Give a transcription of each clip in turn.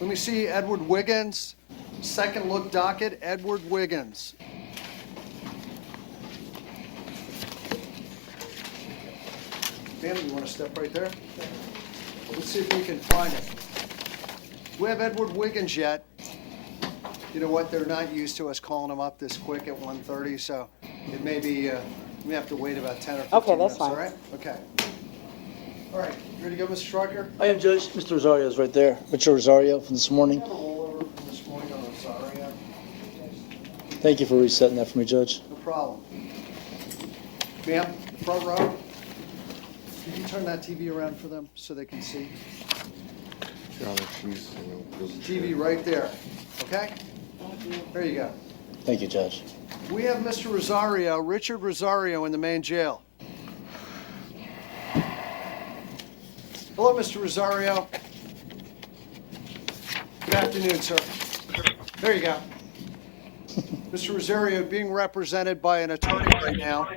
Let me see Edward Wiggins. Second look docket, Edward Wiggins. Dan, you want to step right there? Let's see if we can find it. Do we have Edward Wiggins yet? You know what? They're not used to us calling him up this quick at 1:30, so it may be, we have to wait about 10 or 15 Okay, minutes, that's fine. all right? Okay. All right, you ready to go, Mr. Stryker? I am, Judge. Mr. Rosario's right there. Richard Rosario from this morning. I have a rollover from this morning on Rosario. Thank you for resetting that for me, Judge. No problem. Ma'am, front row. Can you turn that TV around for them so they can see? TV right there, okay? There you go. Thank you, Judge. We have Mr. Rosario, Richard Rosario, in the main jail. Hello, Mr. Rosario. Good afternoon, sir. There you go. Mr. Rosario, being represented by an attorney right now.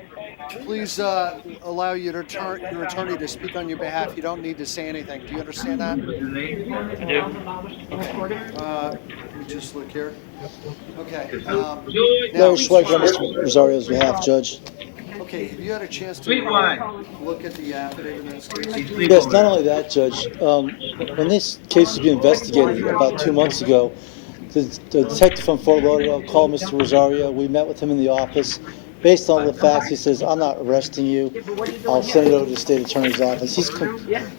Please allow your attorney to speak on your behalf. You don't need to say anything. Do you understand that? Okay. Let me just look here. Okay. Larry Schweigert on Mr. Rosario's behalf, Judge. Okay, have you had a chance to look at the affidavit in this case? Yes, not only that, Judge. When this case was being investigated about 2 months ago, the detective from Fort Lauderdale called Mr. Rosario. We met with him in the office. Based on the facts, he says, I'm not arresting you. I'll send it over to the state attorney's office. He's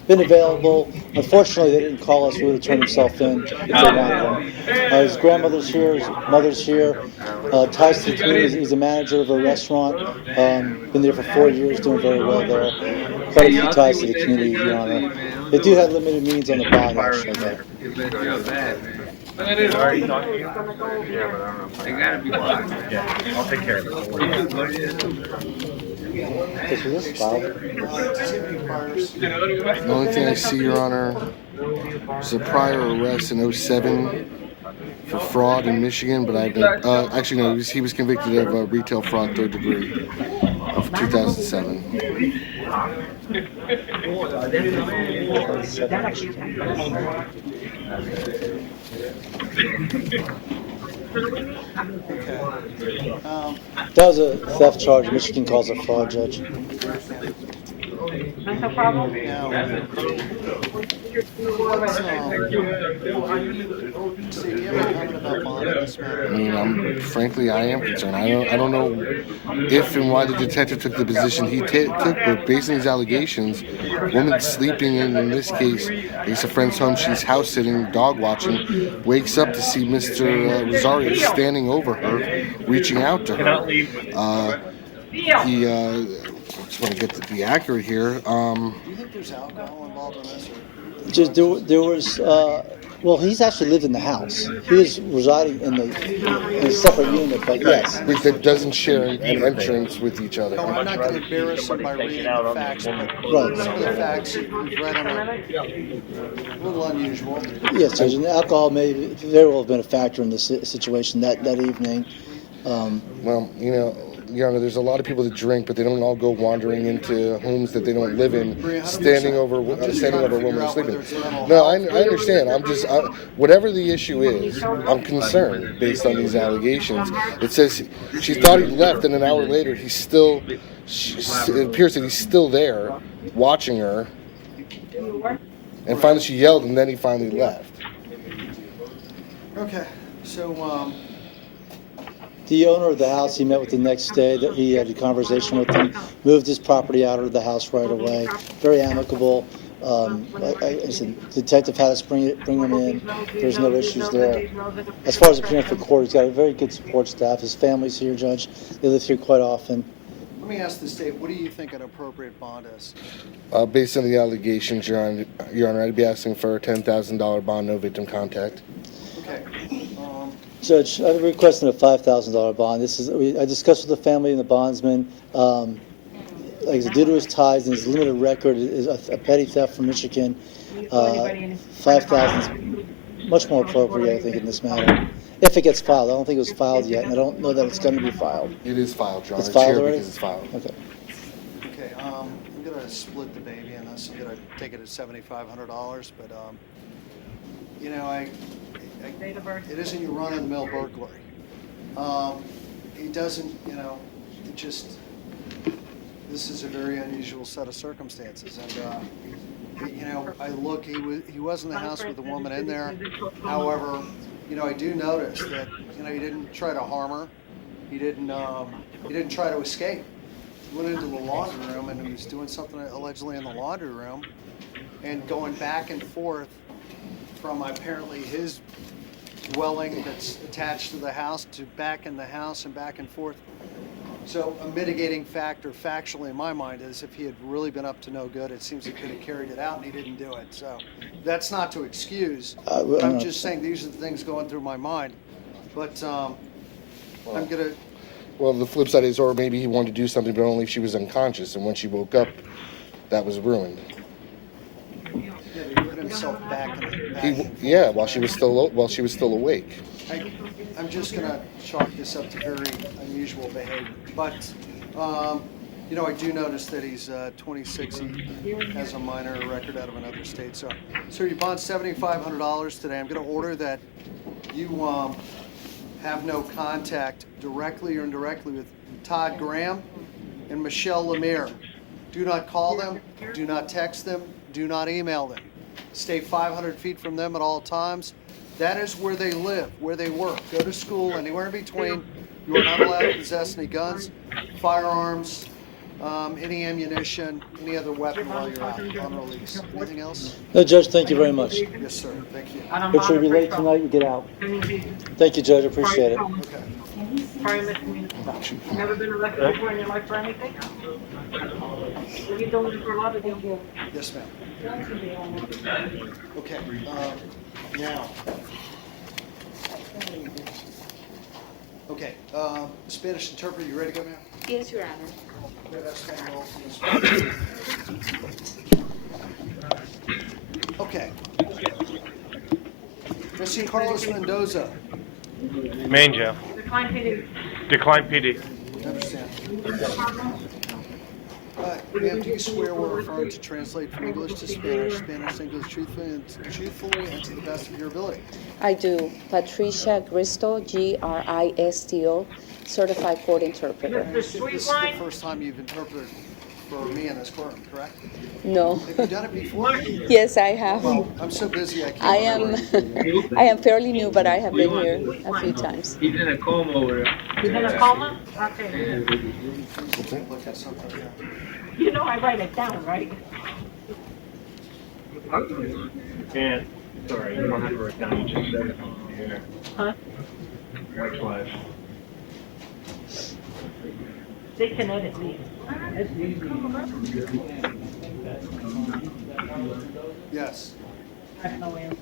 been available. Unfortunately, they didn't call us. We would have turned himself in if they wanted him. His grandmother's here. His mother's here. Ties to the community. He's a manager of a restaurant. Been there for 4 years, doing very well there. Quite a few ties to the community, Your Honor. They do have limited means on the bond, actually, though. Already talking to you? Yeah, but I don't know. They gotta be quiet. Yeah, I'll take care of it. The only thing I see, Your Honor, is a prior arrest in 07 for fraud in Michigan, but actually no, he was convicted of retail fraud 3rd degree of 2007. That was a theft charge. Michigan calls it fraud, Judge. No problem. Now, see, you ever comment about bond in this matter? I mean, frankly, I am concerned. I don't know if and why the detective took the position he took, but based on these allegations, woman sleeping in this case, it's a friend's home, she's house sitting, dog watching, wakes up to see Mr. Rosario standing over her, reaching out to her. I just want to get to be accurate here. Do you think there's alcohol involved in this? Just there was. Well, he's actually lived in the house. He was residing in a separate unit, but yes. That doesn't share an entrance with each other. No, I'm not going to embarrass him by reading the facts, but Right. some of the facts you've read on are a little unusual. Yes, Judge, and alcohol may very well have been a factor in this situation that evening. Well, you know, Your Honor, there's a lot of people that drink, but they don't all go wandering into homes that they don't live in, standing over a woman who's sleeping. No, I understand. Whatever the issue is, I'm concerned based on these allegations. It says she thought he left, and an hour later, it appears that he's still there, watching her. And finally, she yelled, and then he finally left. Okay, so, The owner of the house he met with the next day, that he had a conversation with him, moved his property out of the house right away. Very amicable. I said, the detective had us bring him in. There's no issues there. As far as appearing for court, he's got a very good support staff. His family's here, Judge. They live here quite often. let me ask the state, what do you think an appropriate bond is? Based on the allegations, Your Honor, I'd be asking for a $10,000 bond, no victim contact. Okay. Judge, I'm requesting a $5,000 bond. I discussed with the family and the bondsman. Like I said, due to his ties and his limited record, is a petty theft from Michigan. $5,000 is much more appropriate, I think, in this matter. If it gets filed, I don't think it was filed yet, and I don't know that it's going to be filed. It is filed, Your Honor. It's filed already? Because it's filed. Okay. Okay, I'm gonna split the baby in this. I'm gonna take it at $7,500, but you know, it isn't your run-of-the-mill burglary. He doesn't, you know, it just, this is a very unusual set of circumstances. And, you know, I look, he was in the house with a woman in there. However, you know, I do notice that, you know, he didn't try to harm her. He didn't try to escape. He went into the laundry room and he was doing something allegedly in the laundry room and going back and forth from apparently his dwelling that's attached to the house to back in the house and back and forth. So a mitigating factor factually in my mind is if he had really been up to no good, it seems he could have carried it out and he didn't do it. So that's not to excuse. I'm just saying these are the things going through my mind. But I'm going to... Well, the flip side is, or maybe he wanted to do something, but only if she was unconscious, and when she woke up, that was ruined. Yeah, he put himself back in the Yeah, while she was still awake. I'm just going to chalk this up to very unusual behavior. But, you know, I do notice that he's 26. He has a minor record out of another state. So you bond $7,500 today. I'm going to order that you have no contact directly or indirectly with Todd Graham and Michelle Lemire. Do not call them. Do not text them. Do not email them. Stay 500 feet from them at all times. That is where they live, where they work. Go to school, anywhere in between. You are not allowed to possess any guns, firearms, any ammunition, any other weapon while you're out on release. Anything else? No, Judge, thank you very much. Yes, sir. Thank you. Make sure you be late tonight and get out. Thank you, Judge. I appreciate it. Okay. Never been arrested before in your life for anything? Have you done it for a lot of things? Yes, ma'am. Okay. Now. Okay. Spanish interpreter, you ready to go, ma'am? Yes, Your Honor. Okay, that's Sentinel from the Spanish. Okay. Mr. Carlos Mendoza. Main jail. Decline PD. Decline PD. Understand. Ma'am, do you swear we're referring to translate from English to Spanish, Spanish to English truthfully and to the best of your ability? I do. Patricia Gristo, Gristo, certified court interpreter. This is the first time you've interpreted for me in this courtroom, correct? No. Have you done it before? Yes, I have. Well, I'm so busy I can't I am. remember. I am fairly new, but I have been here a few times. He's in a coma over there. He's in a coma? Okay. Look at something here. You know I write it down, right? And, sorry, you don't have to write down, you just said it. Yeah. Huh? White flash. They can edit me. Yes. I have no answer.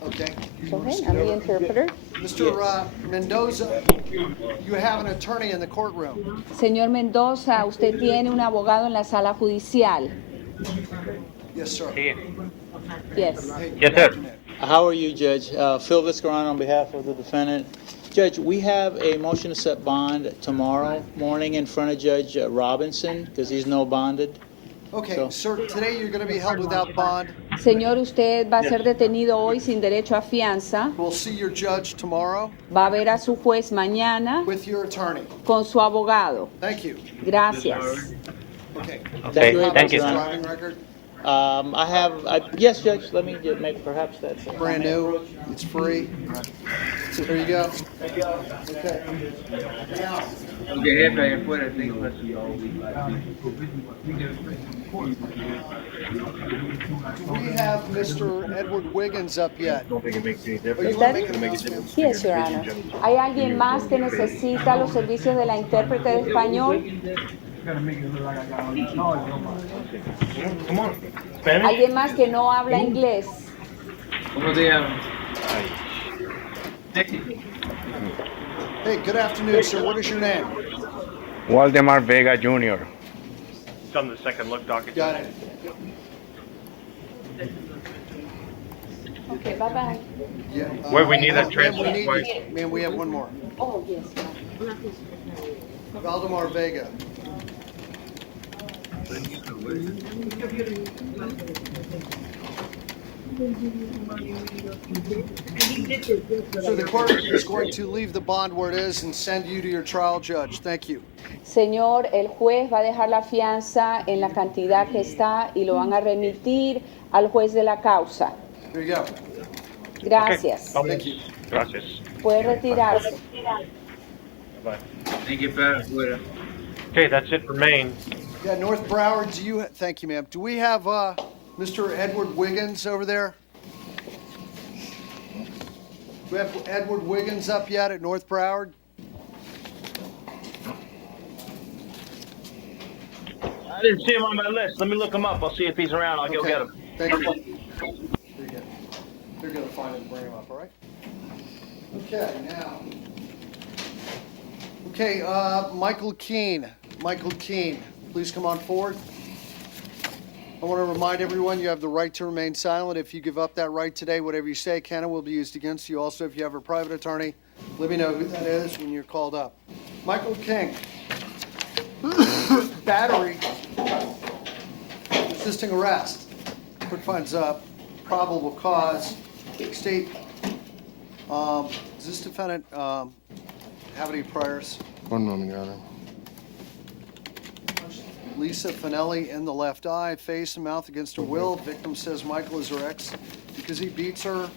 Okay. Go ahead, I'm the interpreter. Mr. Mendoza, you have an attorney in the courtroom. Señor Mendoza, usted tiene un abogado en la sala judicial. Yes, sir. Yes. Hey, Yes, good sir. afternoon. How are you, Judge? Phil Viscaron on behalf of the defendant. Judge, we have a motion to set bond tomorrow morning in front of Judge Robinson because he's no bonded. Okay, sir, today you're going to be held without bond. Señor, usted va a ser detenido hoy sin derecho a fianza. We'll see your judge tomorrow Va a ver a su juez mañana with your attorney. con su abogado. Thank you. Gracias. Okay. Okay, You have thank his you. driving record? Yes, Judge, let me get, maybe perhaps that's. Brand new. It's free. So there you go. Okay. Now, Porque jefe, ahí afuera tengo una do we have Mr. Edward Wiggins up yet? Don't think it makes any Or difference. you want to make an announcement? Yes, Your Honor. ¿Hay alguien más que necesita los servicios de la intérprete de español? Come on. Spanish? ¿Alguien más que no habla inglés? ¿Cómo te llamas? Hey, good afternoon, sir. What is your name? Waldemar Vega Jr. It's on the second look docket. Got it. Okay, bye-bye. Yeah. Wait, we need a ma'am, transcript. Ma'am, we have one more. Oh, yes. Valdemar Vega. So the court is going to leave the bond where it is and send you to your trial judge. Thank you. Señor, el juez va a dejar la fianza en la cantidad que está y lo van a remitir al juez de la causa. There you go. Gracias. Thank you. Gracias. Puede retirarse. Hay que esperar afuera. Okay, that's it for Maine. Yeah, North Broward, do you, thank you, ma'am. Do we have Mr. Edward Wiggins over there? Do we have Edward Wiggins up yet at North Broward? I didn't see him on my list. Let me look him up. I'll see if he's around. I'll go Okay. get him. Thank you. There you go. They're gonna find him and bring him up, all right? Okay, now. Okay, Michael Keene. Michael Keene, please come on forward. I want to remind everyone you have the right to remain silent. If you give up that right today, whatever you say can and will be used against you. Also, if you have a private attorney, let me know who that is when you're called up. Michael King. Battery. Resisting arrest. Court finds probable cause. State. Does this defendant have any priors? One moment, Your Honor. Lisa Finelli in the left eye, face and mouth against her will. Victim says Michael is her ex because he beats on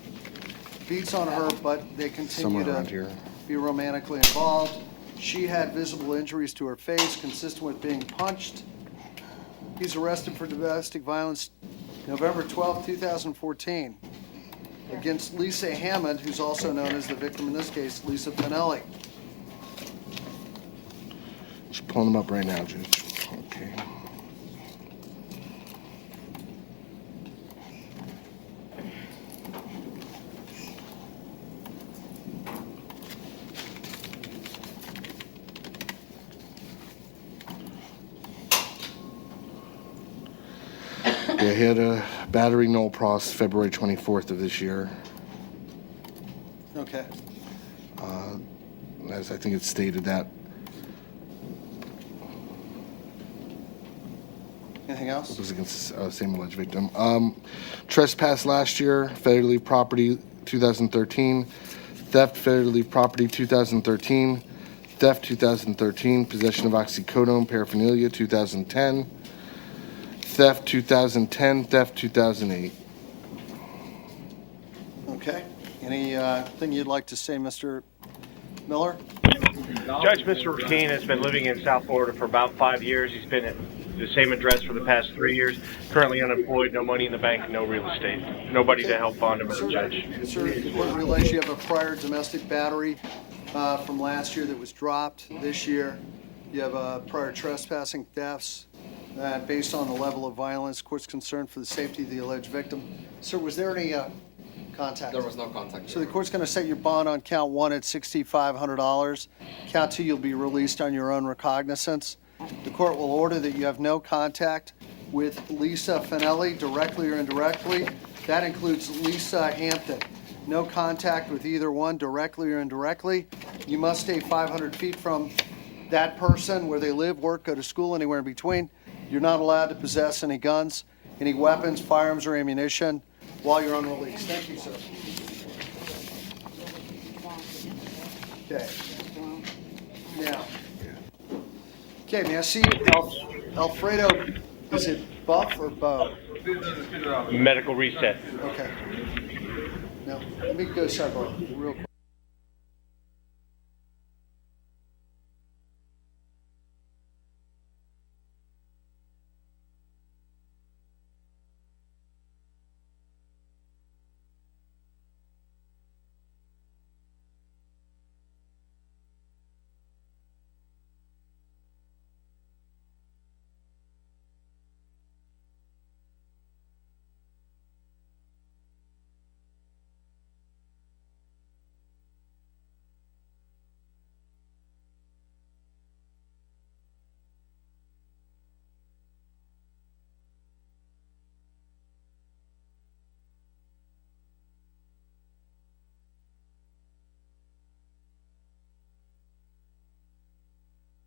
her, but they continue Somewhere around to here. be romantically involved. She had visible injuries to her face consistent with being punched. He's arrested for domestic violence November 12, 2014 against Lisa Hammond, who's also known as the victim in this case, Lisa Finelli. Just pulling them up right now, Judge. Okay. Yeah, he had a battery null pros February 24th of this year. Okay. As I think it's stated that. Anything else? It was against the same alleged victim. Trespass last year, failure to leave property 2013, theft, failure to leave property 2013, theft 2013, possession of oxycodone paraphernalia 2010, theft 2010, theft 2008. Okay. Anything you'd like to say, Mr. Miller? Judge, Mr. Keene has been living in South Florida for about 5 years. He's been at the same address for the past 3 years. Currently unemployed, no money in the bank, no real estate. Nobody to help bond him as a judge. Sir, the court realized you have a prior domestic battery from last year that was dropped this year. You have prior trespassing, thefts. Based on the level of violence, court's concerned for the safety of the alleged victim. Sir, was there any contact? There was no contact. So the court's going to set your bond on count 1 at $6,500. Count 2, you'll be released on your own recognizance. The court will order that you have no contact with Lisa Finelli, directly or indirectly. That includes Lisa Hampton. No contact with either one, directly or indirectly. You must stay 500 feet from that person, where they live, work, go to school, anywhere in between. You're not allowed to possess any guns, any weapons, firearms, or ammunition while you're on release. Thank you, sir. Okay. Now. Okay, may I see Alfredo, is it Buff or Bo? Medical reset. Okay. Now, let me go sidebar real quick.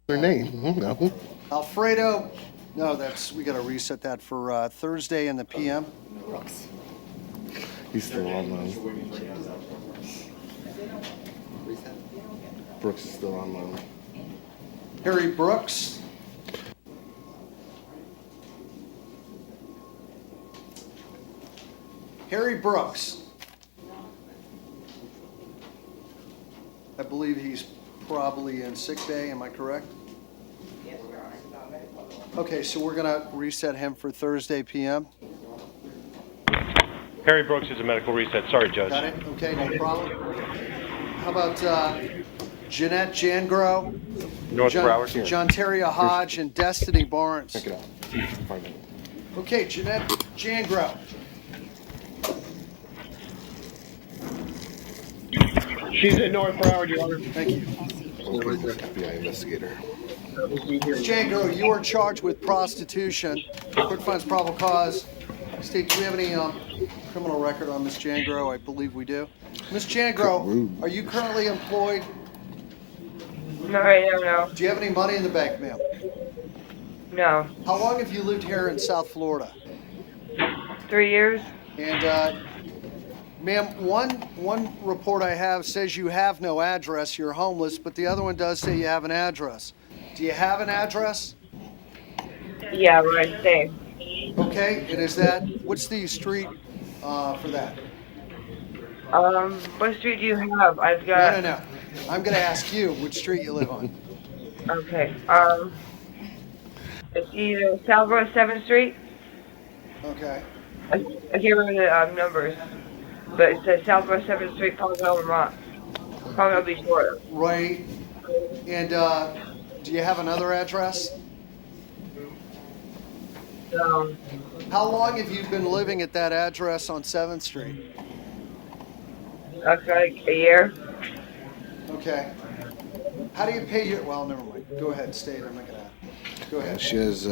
Their name? No. Alfredo, no, we got to reset that for Thursday in the PM. He's still on loan. Brooks is still on loan. Harry Brooks. Harry Brooks. I believe he's probably in sick day, am I correct? Okay, so we're gonna reset him for Thursday PM. Harry Brooks is a medical reset. Sorry, Judge. Got it? Okay, no problem. How about Jeanette Jangro, North Broward. John Terria Hodge, and Destiny Barnes? Check it out. Find it. Okay, Jeanette Jangro. She's in North Broward, Your Honor. Thank you. FBI investigator. Jangro, you are charged with prostitution. Court finds probable cause. State, do we have any criminal record on Miss Jangro? I believe we do. Miss Jangro, are you currently employed? No, I don't know. Do you have any money in the bank, ma'am? No. How long have you lived here in South Florida? 3 years? And, ma'am, one report I have says you have no address, you're homeless, but the other one does say you have an address. Do you have an address? Yeah, where I stay. Okay, and is that, what's the street for that? What street do you have? I've got... No. I'm gonna ask you which street you live on. Okay, it's either Southwest 7th Street. Okay. I can't remember the numbers, but it says Southwest 7th Street, Pompano, Vermont. Pompano Beach, Florida. Right. And do you have another address? How long have you been living at that address on 7th Street? That's like a year. Okay. How do you pay your, well, never mind. Go ahead, state it. I'm not gonna, go ahead. She has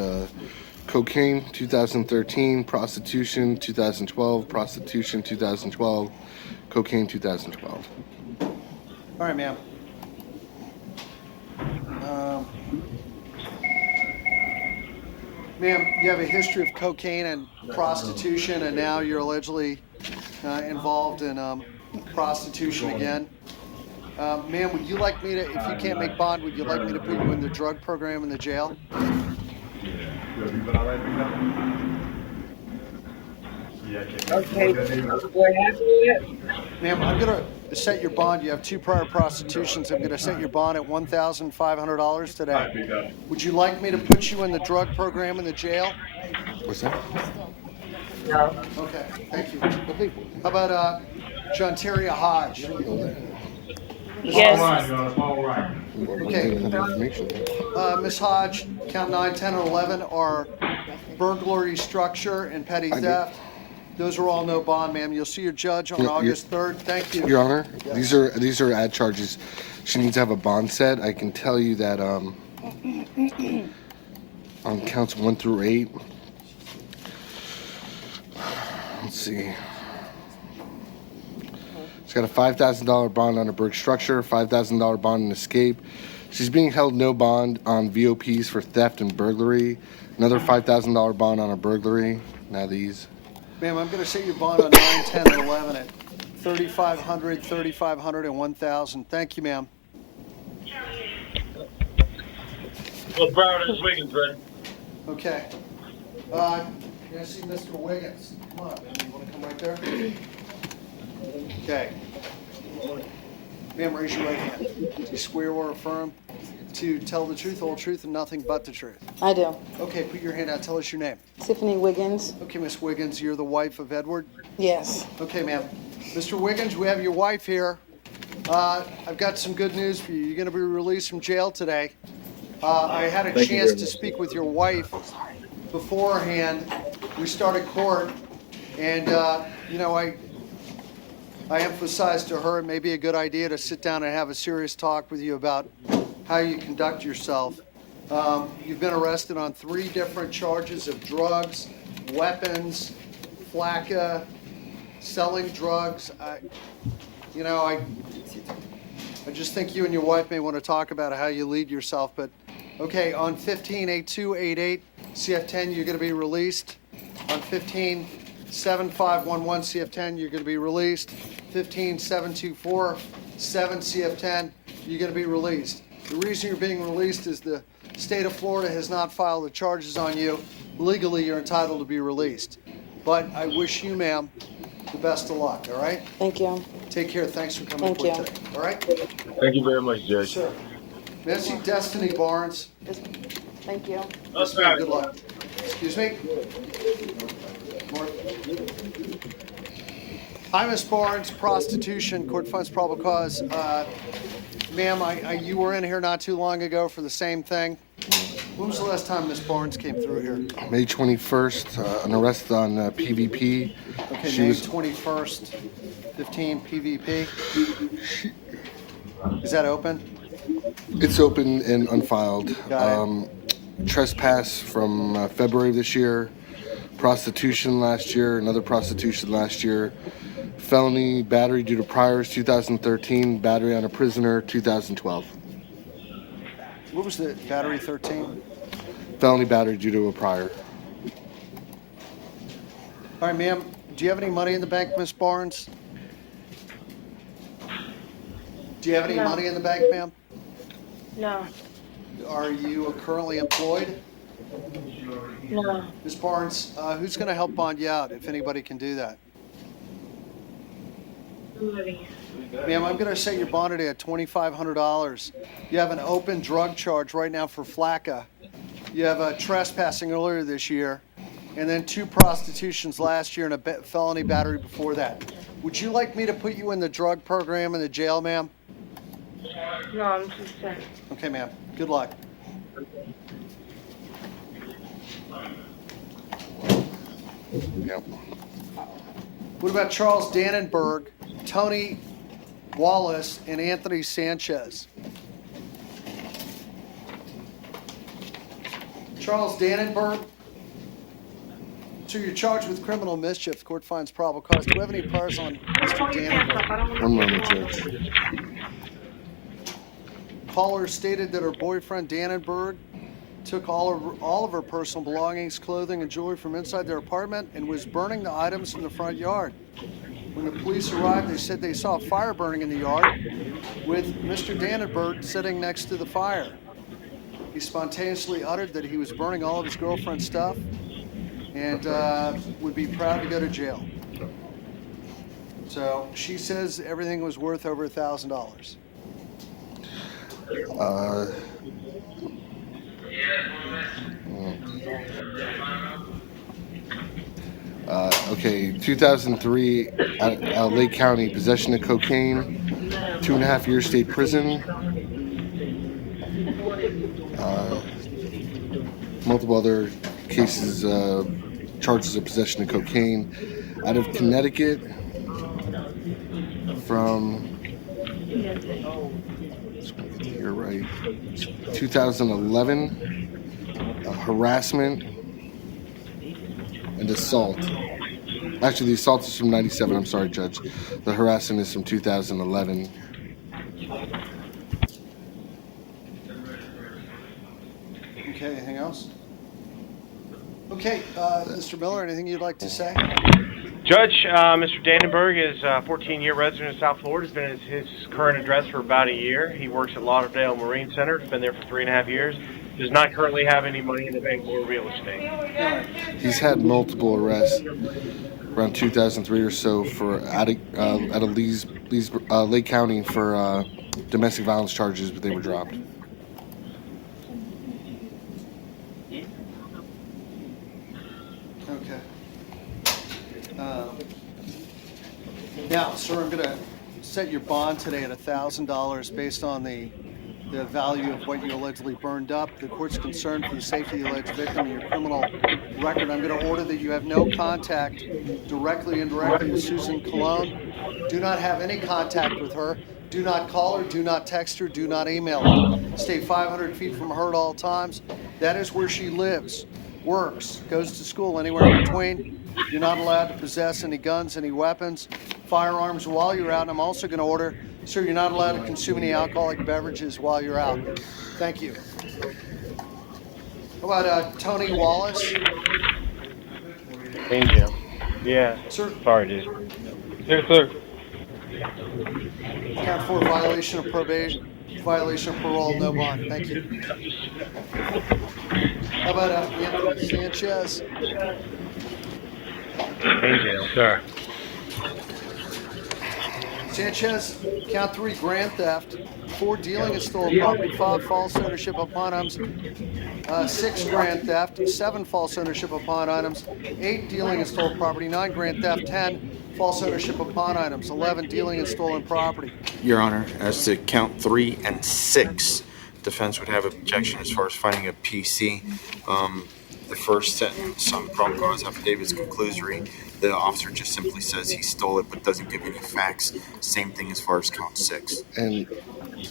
cocaine 2013, prostitution 2012, prostitution 2012, cocaine 2012. All right, ma'am. Ma'am, you have a history of cocaine and prostitution, and now you're allegedly involved in prostitution again. Ma'am, would you like me to, if you can't make bond, would you like me to put you in the drug program in the jail? Okay, what happened? Ma'am, I'm gonna set your bond. You have 2 prior prostitutions. I'm gonna set your bond at $1,500 today. Would you like me to put you in the drug program in the jail? What's that? No. Okay, thank you. How about John Terria Hodge? Yes. Okay. Ms. Hodge, count 9, 10, and 11 are burglary, structure, and petty theft. Those are all no bond, ma'am. You'll see your judge on August 3rd. Thank you. Your Honor, Yes. these are ad charges. She needs to have a bond set. I can tell you that on counts 1 through 8. Let's see. She's got a $5,000 bond on a burg structure, $5,000 bond on escape. She's being held no bond on VOPs for theft and burglary. Another $5,000 bond on a burglary. Now these. Ma'am, I'm going to set your bond on 9, 10, and 11 at $3,500, $3,500, and $1,000. Thank you, ma'am. Well, Broward is Wiggins, ready? Okay. Can I see Mr. Wiggins? Come on, man. You want to come right there? Okay. Ma'am, raise your right hand. Do you swear or affirm to tell the truth, whole truth, and nothing but the truth? I do. Okay, put your hand out. Tell us your name. Tiffany Wiggins. Okay, Miss Wiggins, you're the wife of Edward? Yes. Okay, ma'am. Mr. Wiggins, we have your wife here. I've got some good news for you. You're going to be released from jail today. I had a chance to speak with your wife beforehand. We started court, and, you know, I emphasized to her it may be a good idea to sit down and have a serious talk with you about how you conduct yourself. You've been arrested on 3 different charges of drugs, weapons, flakka, selling drugs. I just think you and your wife may want to talk about how you lead yourself. But okay, on 158288 CF10, you're going to be released. On 15 7511 CF10, you're going to be released. 15724 7 CF10, you're going to be released. The reason you're being released is the state of Florida has not filed the charges on you. Legally, you're entitled to be released. But I wish you, ma'am, the best of luck, all right? Thank you. Take care. Thanks for coming Thank forward you. today, all right? Thank you very much, Judge. Sir. May I see Destiny Barnes? Thank you. Yes, ma'am. Good luck. Excuse me? More? Hi, Miss Barnes, prostitution, court finds probable cause. Ma'am, you were in here not too long ago for the same thing. When was the last time Miss Barnes came through here? May 21st, an arrest on PvP. Okay, She May was 21st, 15 PvP. Is that open? It's open and unfiled. Got it. Trespass from February of this year. Prostitution last year. Another prostitution last year. Felony battery due to priors 2013. Battery on a prisoner 2012. What was the battery 13? Felony battery due to a prior. All right, ma'am, do you have any money in the bank, Miss Barnes? Do you have any No. money in the bank, ma'am? No. Are you currently employed? No. Ms. Barnes, who's going to help bond you out, if anybody can do that? Ma'am, I'm going to set your bond today at $2,500. You have an open drug charge right now for FLACA. You have a trespassing earlier this year, and then 2 prostitutions last year and a felony battery before that. Would you like me to put you in the drug program in the jail, ma'am? No, I'm just saying. Okay, ma'am. Good luck. Yeah. What about Charles Dannenberg, Tony Wallace, and Anthony Sanchez? Charles Dannenberg. So you're charged with criminal mischief. The court finds probable cause. Do you have any priors on Mr. Dannenberg? One moment, Judge. Caller stated that her boyfriend Dannenberg took all of her personal belongings, clothing, and jewelry from inside their apartment and was burning the items from the front yard. When the police arrived, they said they saw a fire burning in the yard with Mr. Dannenberg sitting next to the fire. He spontaneously uttered that he was burning all of his girlfriend's stuff and would be proud to go to jail. So she says everything was worth over $1,000. Okay, 2003, Lake County, possession of cocaine, 2.5 years state prison. Multiple other cases, charges of possession of cocaine. Out of Connecticut, from, you're right, 2011, harassment and assault. Actually, the assault is from 97. I'm sorry, Judge. The harassment is from 2011. Okay, anything else? Okay, Mr. Miller, anything you'd like to say? Judge, Mr. Dannenberg is a 14-year resident of South Florida. Has been at his current address for about a year. He works at Lauderdale Marine Center. Has been there for 3.5 years. Does not currently have any money in the bank or real estate. He's had multiple arrests around 2003 or so for at a Lake County for domestic violence charges, but they were dropped. Okay. Now, sir, I'm going to set your bond today at $1,000 based on the value of what you allegedly burned up. The court's concerned for the safety of the alleged victim and your criminal record. I'm going to order that you have no contact, directly or indirectly, with Susan Colon. Do not have any contact with her. Do not call her. Do not text her. Do not email her. Stay 500 feet from her at all times. That is where she lives, works, goes to school, anywhere in between. You're not allowed to possess any guns, any weapons, firearms while you're out. And I'm also going to order, sir, you're not allowed to consume any alcoholic beverages while you're out. Thank you. How about Tony Wallace? Thank you. Yeah. Sir, Sorry, dude. Yes, sir. count 4, violation of probation, violation of parole, no bond. Thank you. How about Anthony Sanchez? In jail. Sir. Sanchez, count 3, grand theft. 4, dealing in stolen property. 5, false ownership of pawn items. 6, grand theft. 7, false ownership of pawn items. 8, dealing in stolen property. 9, grand theft. 10, false ownership of pawn items. 11, dealing in stolen property. Your Honor, as to count 3 and 6, defense would have objection as far as finding a PC. The first sentence on probable cause affidavit is conclusory. The officer just simply says he stole it but doesn't give any facts. Same thing as far as count 6. And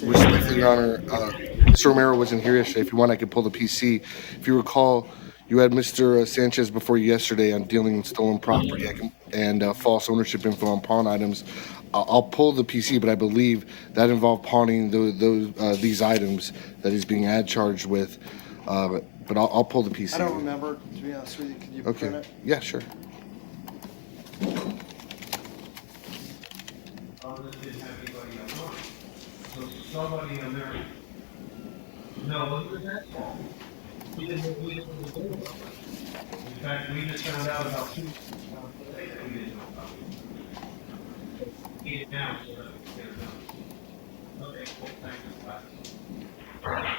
respectfully, Your Honor, Mr. Romero wasn't here yesterday. If you want, I could pull the PC. If you recall, you had Mr. Sanchez before you yesterday on dealing in stolen property and false ownership info on pawn items. I'll pull the PC, but I believe that involved pawning these items that he's being charged with. But I'll pull the PC. I don't remember, to be honest with you. Can you print it? Yeah, sure. Somebody in there. No, it was that fault. We didn't know we didn't know. In fact, we just found out about 2 today that we didn't know about. Get it now so that we can get it done. Okay, cool, thanks. Bye.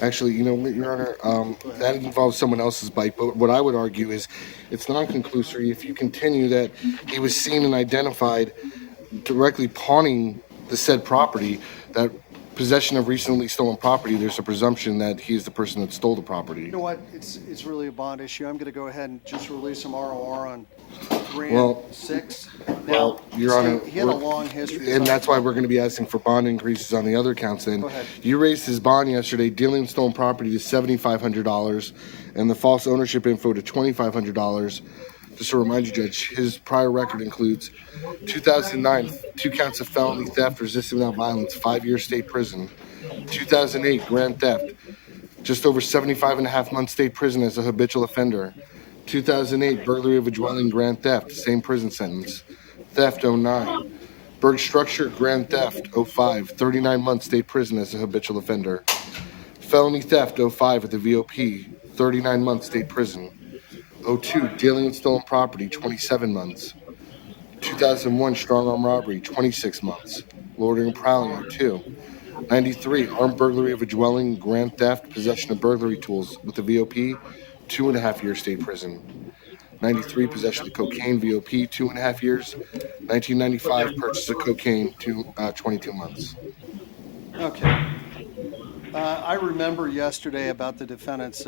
Actually, you know, Your Honor, that involves someone else's bike. But what I would argue is it's non-conclusory. If you continue that he was seen and identified directly pawning the said property, that possession of recently stolen property, there's a presumption that he's the person that stole the property. You know what? It's really a bond issue. I'm going to go ahead and just release some ROR on grand Well, 6. Well, Your Honor, he had a long history. and that's why we're going to be asking for bond increases on the other counts. Then Go ahead. you raised his bond yesterday, dealing in stolen property to $7,500, and the false ownership info to $2,500. Just to remind you, Judge, his prior record includes 2009, 2 counts of felony theft, resisting without violence, 5-year state prison. 2008, grand theft, just over 75.5 months state prison as a habitual offender. 2008, burglary of a dwelling, grand theft, same prison sentence. Theft, 09. Berg structure, grand theft, 05, 39 months state prison as a habitual offender. Felony theft, 05 at the VOP, 39 months state prison. 02, dealing in stolen property, 27 months. 2001, strong arm robbery, 26 months. Loitering and prowling, 02. 93, armed burglary of a dwelling, grand theft, possession of burglary tools with the VOP, 2.5 years state prison. 93, possession of cocaine, VOP, 2.5 years. 1995, purchase of cocaine, 22 months. Okay. I remember yesterday about the defendant's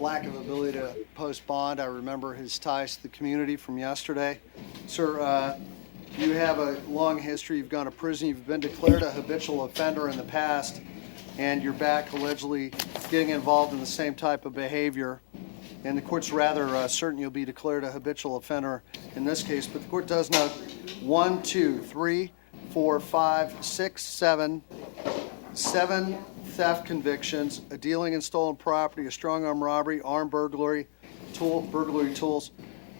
lack of ability to post bond. I remember his ties to the community from yesterday. Sir, you have a long history. You've gone to prison. You've been declared a habitual offender in the past, and you're back allegedly getting involved in the same type of behavior. And the court's rather certain you'll be declared a habitual offender in this case. But the court does note 1, 2, 3, 4, 5, 6, 7 theft convictions, a dealing in stolen property, a strong arm robbery, armed burglary, burglary tools.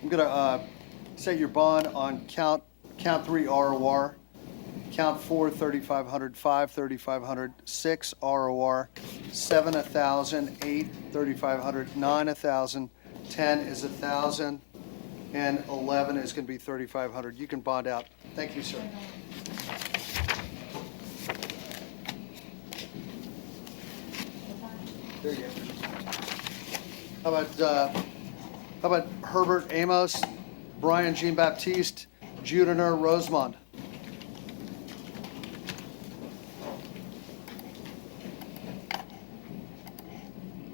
I'm going to set your bond on count 3 ROR, count 4 $3,500, 5 $3,500, 6 ROR, 7 $1,000, 8 $3,500, 9 $1,000, 10 is 1,000, and 11 is going to be 3,500. You can bond out. Thank you, sir. There you go. How about Herbert Amos, Brian Jean Baptiste, Judiner Rosemond?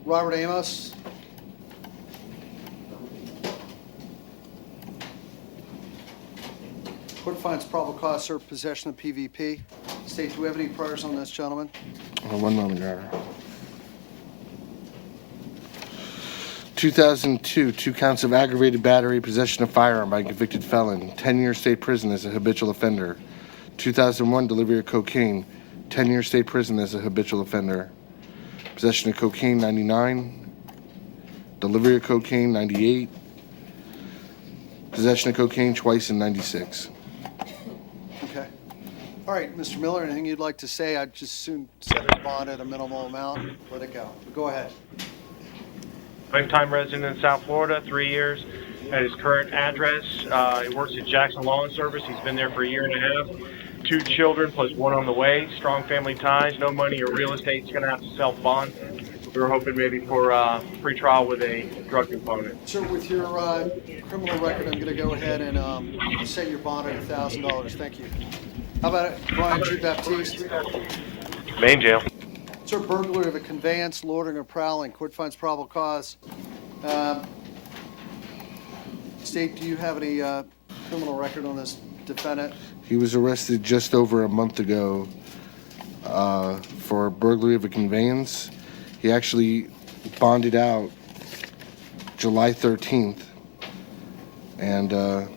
Robert Amos. Court finds probable cause for possession of PVP. State, do we have any priors on this, gentlemen? One moment, Your Honor. 2002, 2 counts of aggravated battery, possession of firearm by a convicted felon, 10-year state prison as a habitual offender. 2001, delivery of cocaine, 10-year state prison as a habitual offender. Possession of cocaine, 99. Delivery of cocaine, 98. Possession of cocaine twice in 96. Okay. All right, Mr. Miller, anything you'd like to say? I'd just soon set a bond at a minimal amount, let it go. Go ahead. Lifetime resident in South Florida, 3 years. At his current address, he works at Jackson Law and Service. He's been there for a year and a half. 2 children plus 1 on the way. Strong family ties. No money or real estate. He's going to have to self-bond. We were hoping maybe for free trial with a drug component. Sir, with your criminal record, I'm going to go ahead and set your bond at $1,000. Thank you. How about it, Brian G. Baptiste? Main jail. Sir, burglary of a conveyance, loitering or prowling. Court finds probable cause. State, do you have any criminal record on this defendant? He was arrested just over a month ago for burglary of a conveyance. He actually bonded out July 13th. And, Your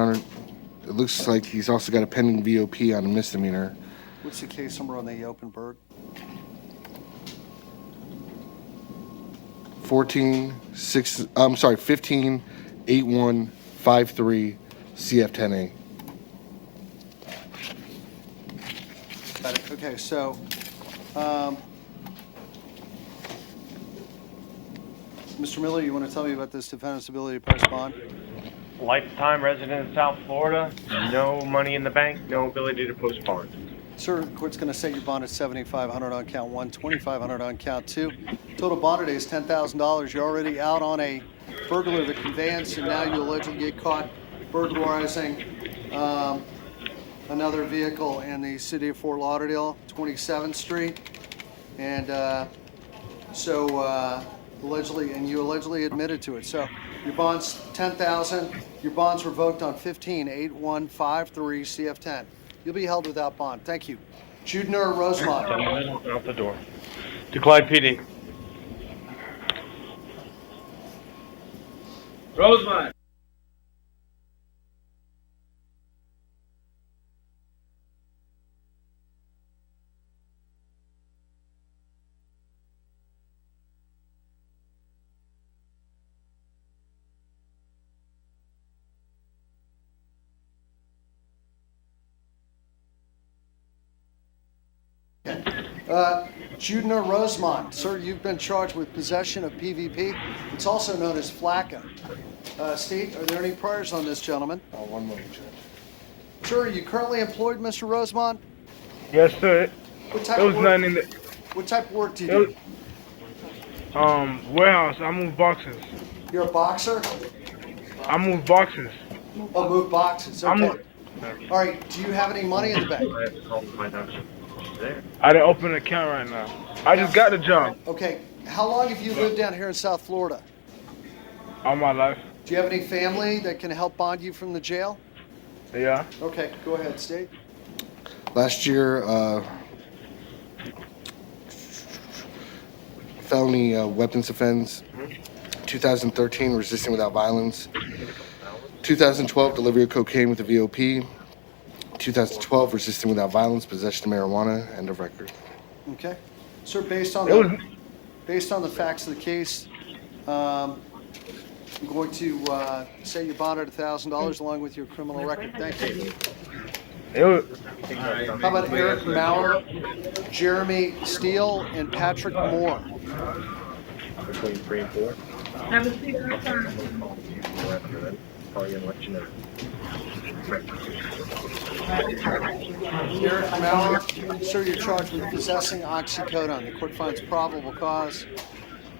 Honor, it looks like he's also got a pending VOP on a misdemeanor. What's the case number on the open burg? 158153 CF10A. Got it. Okay, so, Mr. Miller, you want to tell me about this defendant's ability to post bond? Lifetime resident in South Florida. No money in the bank. No ability to post bond. Sir, the court's going to set your bond at $7,500 on count 1, $2,500 on count 2. Total bond today is $10,000. You're already out on a burglary of a conveyance, and now you allegedly get caught burglarizing another vehicle in the city of Fort Lauderdale, 27th Street. And allegedly, and you allegedly admitted to it. So your bond's $10,000. Your bond's revoked on 158153 CF10. You'll be held without bond. Thank you. Judner Rosemont. Out the door. To Clyde PD. Rosemont. Judner Rosemont. Sir, you've been charged with possession of PVP. It's also known as FLACA. State, are there any priors on this gentleman? One moment, Judge. Sir, are you currently employed, Mr. Rosemont? Yes, sir. What type There was of work? nothing in the What type of work do you do? warehouse. I move boxes. You're a boxer? I move boxes. Oh, move boxes. I'm Okay. All right. Do you have any money in the bank? I didn't open an account right now. I just got the job. Okay. How long have you lived down here in South Florida? All my life. Do you have any family that can help bond you from the jail? Yeah. Okay. Go ahead, State. Last year, felony weapons offense. 2013, resisting without violence. 2012, delivery of cocaine with a VOP. 2012, resisting without violence, possession of marijuana, end of record. Okay. Sir, based on the facts of the case, I'm going to set your bond at $1,000 along with your criminal record. Thank you. How about Eric Maurer, Jeremy Steele, and Patrick Moore? Between 3 and 4. Have a seat right there. Probably gonna let you know. Eric Maurer, sir, you're charged with possessing oxycodone. The court finds probable cause.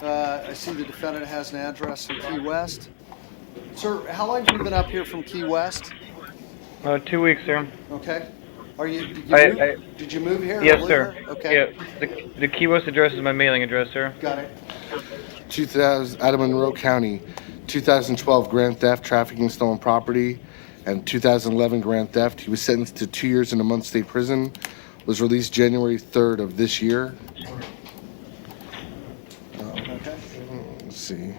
I see the defendant has an address in Key West. Sir, how long have you been up here from Key West? 2 weeks, sir. Okay. Are you? Did you move here? Yes, or live sir. Here? Okay. Yeah. The Key West address is my mailing address, sir. Got it. 2000, out of Monroe County, 2012 grand theft, trafficking stolen property, and 2011 grand theft. He was sentenced to 2 years and a month state prison. Was released January 3rd of this year. Okay. Let's see.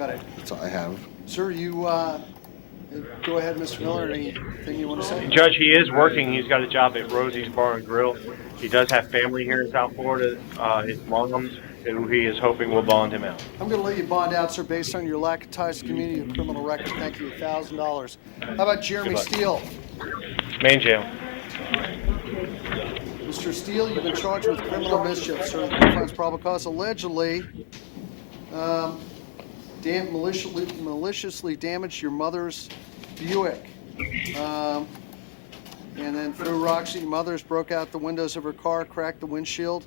Got it. That's all I have. Sir, you, go ahead, Mr. Miller, anything you want to say? Judge, he is working. He's got a job at Rosie's Bar and Grill. He does have family here in South Florida, his moms, who he is hoping will bond him out. I'm going to let you bond out, sir, based on your lack of ties to community and criminal record. Thank you, $1,000. How about Jeremy Steele? Main jail. Mr. Steele, you've been charged with criminal mischief, sir. The offense probable cause allegedly maliciously damaged your mother's Buick. And then threw rocks at your mother's, broke out the windows of her car, cracked the windshield.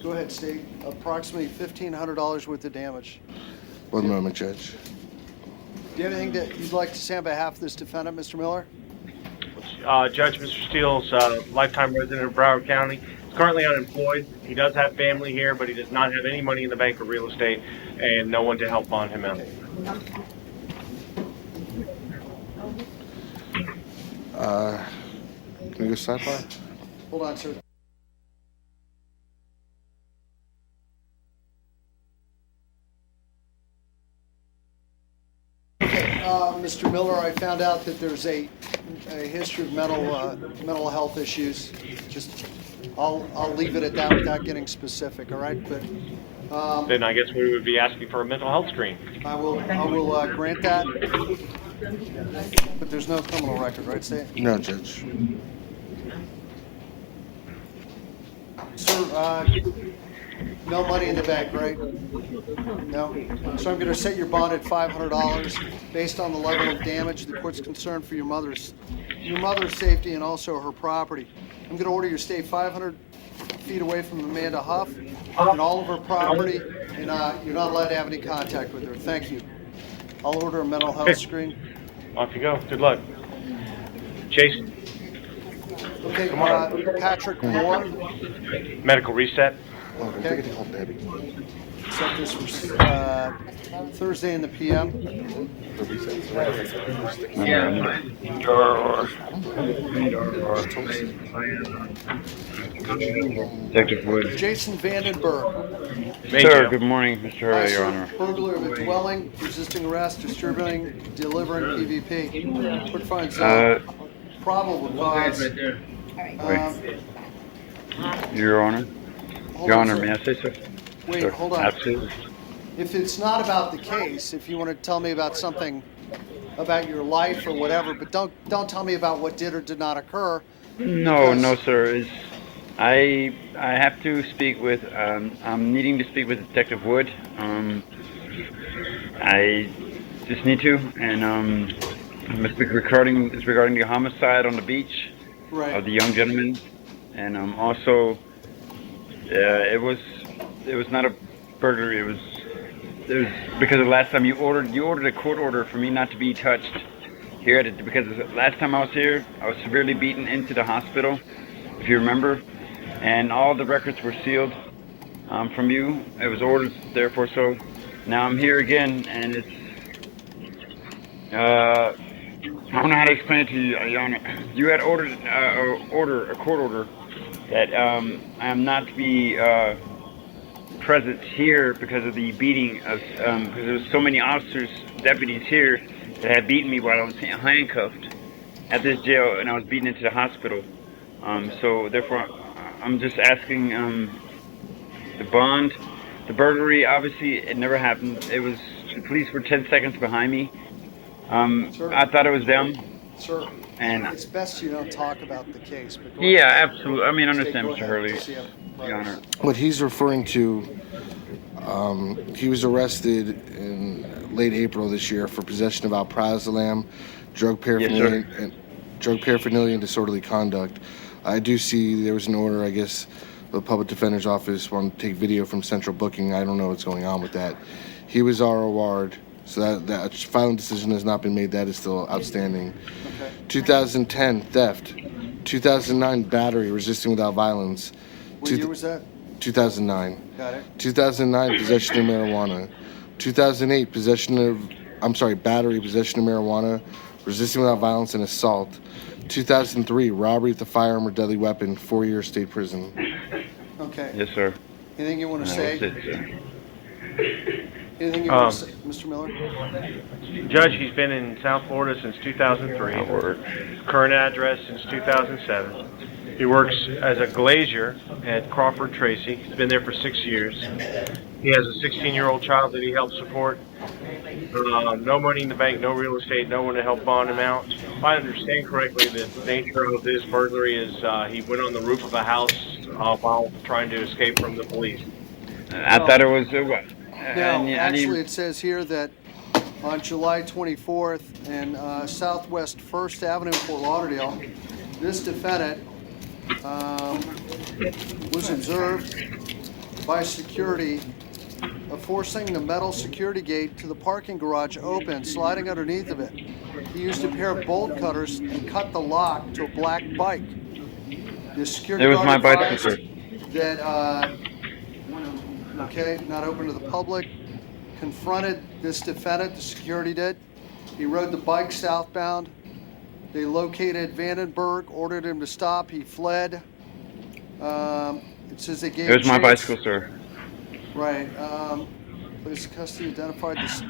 Go ahead, state. Approximately $1,500 worth of damage. One moment, Judge. Do you have anything that you'd like to say on behalf of this defendant, Mr. Miller? Judge, Mr. Steele's lifetime resident of Broward County. He's currently unemployed. He does have family here, but he does not have any money in the bank or real estate, and no one to help bond him out. Can we go sidebar? Hold on, sir. Okay, Mr. Miller, I found out that there's a history of mental health issues. Just, I'll leave it at that without getting specific, all right? But Then I guess we would be asking for a mental health screen. I will grant that. But there's no criminal record, right, State? No, Judge. Sir, no money in the bank, right? No? So I'm going to set your bond at $500 based on the level of damage the court's concerned for your mother's safety and also her property. I'm going to order you to stay 500 feet away from Amanda Huff and all of her property, and you're not allowed to have any contact with her. Thank you. I'll order a mental health screen. Off you go. Good luck. Jason. Okay, Patrick Moore. Medical reset. Okay. Set this for Thursday in the PM. Detective Wood. Jason Vandenberg. Sir, good morning, Mr. Hi, Hurley, sir. Your Honor. Burglar of a dwelling, resisting arrest, distributing, delivering PVP. Court finds probable cause. Your Honor. Hold Your on, Honor, sir. may I say so? Wait, Sir, hold on. Absolutely. If it's not about the case, if you want to tell me about something about your life or whatever, but don't tell me about what did or did not occur. No, no, sir. I have to speak with. I'm needing to speak with Detective Wood. I just need to, and I'm speaking regarding the homicide on the beach of the young gentleman, and also it was not a burglary. It was because the last time you ordered a court order for me not to be touched here because the last time I was here, I was severely beaten into the hospital, if you remember, and all the records were sealed from you. It was ordered, therefore, so now I'm here again, and it's I don't know how to explain it to you, Your Honor. You had ordered a court order that I am not to be present here because of the beating of because there was so many officers, deputies here that had beaten me while I was handcuffed at this jail, and I was beaten into the hospital. So therefore, I'm just asking the bond, the burglary. Obviously, it never happened. It was the police were 10 seconds behind me. I thought it was them. Sir, and it's best you don't talk about the case. But yeah, absolutely. I mean, I understand, Mr. Hurley. Your Honor. What he's referring to, he was arrested in late April this year for possession of alprazolam, drug paraphernalia, and disorderly conduct. I do see there was an order, I guess, the public defender's office wanted to take video from central booking. I don't know what's going on with that. He was ROR'd, so that filing decision has not been made. That is still outstanding. Okay. 2010, theft. 2009, battery, resisting without violence. What year was that? 2009. Got it. 2009, possession of marijuana. 2008, battery, possession of marijuana, resisting without violence, and assault. 2003, robbery with a firearm or deadly weapon, 4-year state prison. Okay. Yes, sir. Anything you want to say? That's it, sir. Anything you want to say, Mr. Miller? Judge, he's been in South Florida since 2003. Current address since 2007. He works as a glazier at Crawford Tracy. He's been there for 6 years. He has a 16-year-old child that he helps support. No money in the bank, no real estate, no one to help bond him out. If I understand correctly, the nature of this burglary is he went on the roof of a house while trying to escape from the police. I thought it was. No, actually, it says here that on July 24th in Southwest 1st Avenue, Fort Lauderdale, this defendant was observed by security forcing the metal security gate to the parking garage open, sliding underneath of it. He used a pair of bolt cutters and cut the lock to a black bike. The security It was guard my advised bicycle, that okay, not open to the public, confronted this defendant, the security did. He rode the bike southbound. They located Vandenberg, ordered him to stop. He fled. It says they gave It was my chase. bicycle, sir. Right. Police custody identified this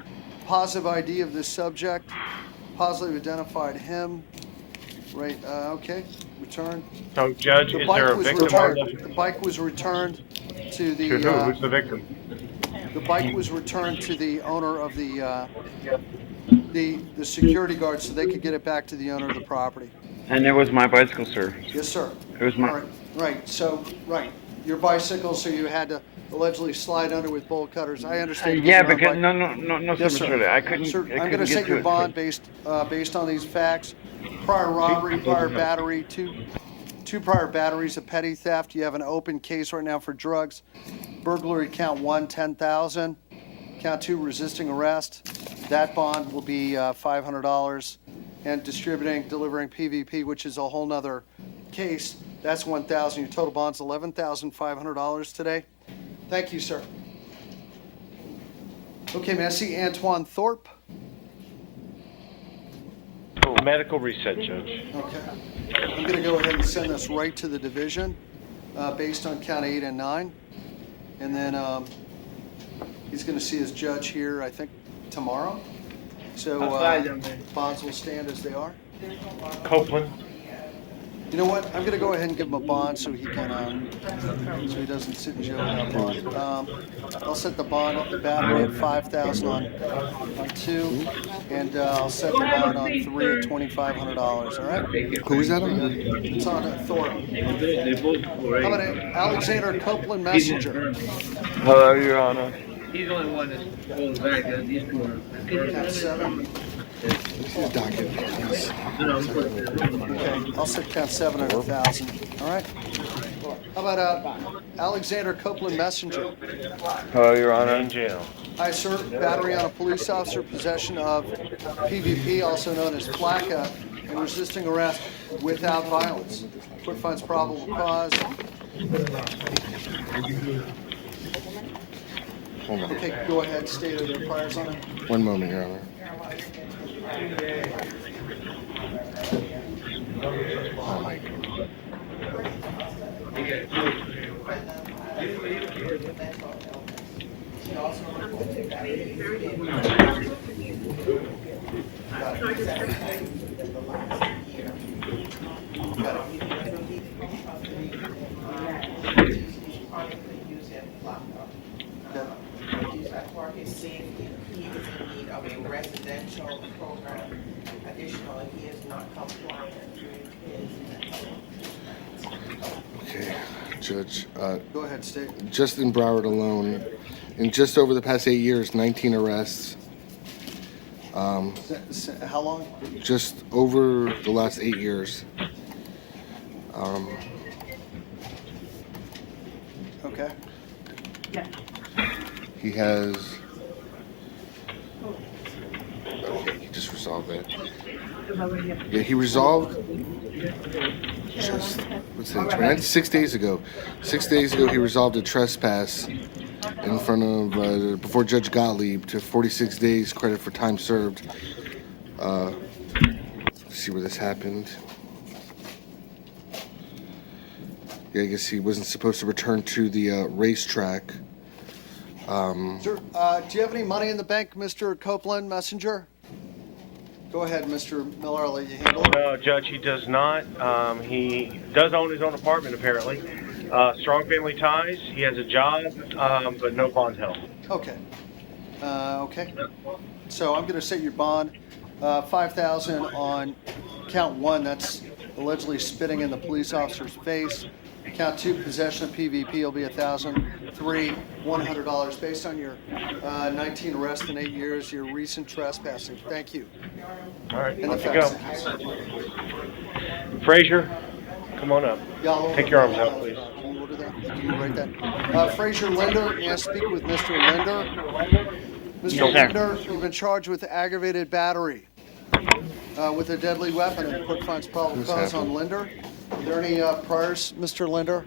positive ID of this subject. Positively identified him. Right. Okay. Returned. So, Judge, The is bike there a was victim returned. on The bike was returned to the. To who? Who's the victim? The bike was returned to the owner of the security guard so they could get it back to the owner of the property. And it was my bicycle, sir. Yes, sir. It was my. All right. Right. So, right. Your bicycle, so you had to allegedly slide under with bolt cutters. I understand. Yeah, your own because bike. no, Yes, sir, sir. Shirley, I couldn't. Sir, I I'm couldn't going to get set to your it. bond based on these facts. Prior robbery, prior battery, two prior batteries of petty theft. You have an open case right now for drugs. Burglary count 1, 10,000. Count 2, resisting arrest. That bond will be $500. And distributing, delivering PVP, which is a whole nother case. That's 1,000. Your total bond's $11,500 today. Thank you, sir. Okay, may I see Antoine Thorpe? Medical reset, Judge. Okay. I'm going to go ahead and send this right to the division based on count 8 and 9. And then he's going to see his judge here, I think, tomorrow. So bonds will stand as they are. Copeland. You know what? I'm going to go ahead and give him a bond so he can, so he doesn't sit in jail without bond. I'll set the bond at the battery at 5,000 on 2, and I'll set the bond on 3 at $2,500. All right? Who is that on? It's on Thorpe. How about Alexander Copeland Messenger? Hello, Your Honor. He's the only one that's holding back. These two are. Count 7. Okay, I'll set count 7 at 1,000. All right. How about Alexander Copeland Messenger? Hello, Your Honor. In jail. Hi, sir. Battery on a police officer, possession of PVP, also known as FLACA, and resisting arrest without violence. Court finds probable cause. Hold on. Okay, go ahead. State of the priors on it. One moment, Your Honor. Oh my God. For his safety, he is in need of a residential program. Additionally, he is not compliant with his Okay, Judge. Go ahead, state. Just in Broward alone, in just over the past 8 years, 19 arrests. How long? Just over the last 8 years. Okay. He has. Okay, he just resolved that. Yeah, he resolved. Just what's that? 6 days ago. 6 days ago, he resolved a trespass in front of before Judge Gottlieb to 46 days credit for time served. Let's see where this happened. Yeah, I guess he wasn't supposed to return to the racetrack. Sir, do you have any money in the bank, Mr. Copeland, messenger? Go ahead, Mr. Miller, I'll let you handle it. No, Judge, he does not. He does own his own apartment, apparently. Strong family ties. He has a job, but no bond held. Okay. Okay. So I'm going to set your bond, $5,000 on count 1. That's allegedly spitting in the police officer's face. Count 2, possession of PVP will be $1,000. 3, $100 based on your 19 arrests in 8 years, your recent trespassing. Thank you. All right, And the off you go. facts. Frazier, come on up. Yeah, Take your arms out, please. Can you order that? Can you write that? Frazier Linder, may I speak with Mr. Linder? Mr. Linder, you've been charged with aggravated battery with a deadly weapon, and the court finds probable cause on Linder. Are there any priors, Mr. Linder?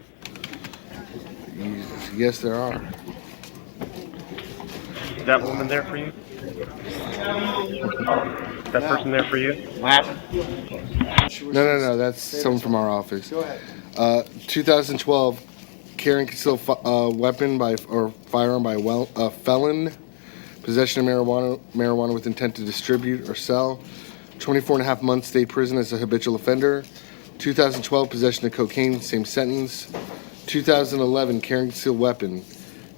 Yes, there are. Is that woman there for you? That person there for you? What happened? No. That's someone from our office. Go ahead. 2012, carrying concealed weapon by or firearm by a felon, possession of marijuana with intent to distribute or sell, 24 and a half months state prison as a habitual offender. 2012, possession of cocaine, same sentence. 2011, carrying concealed weapon.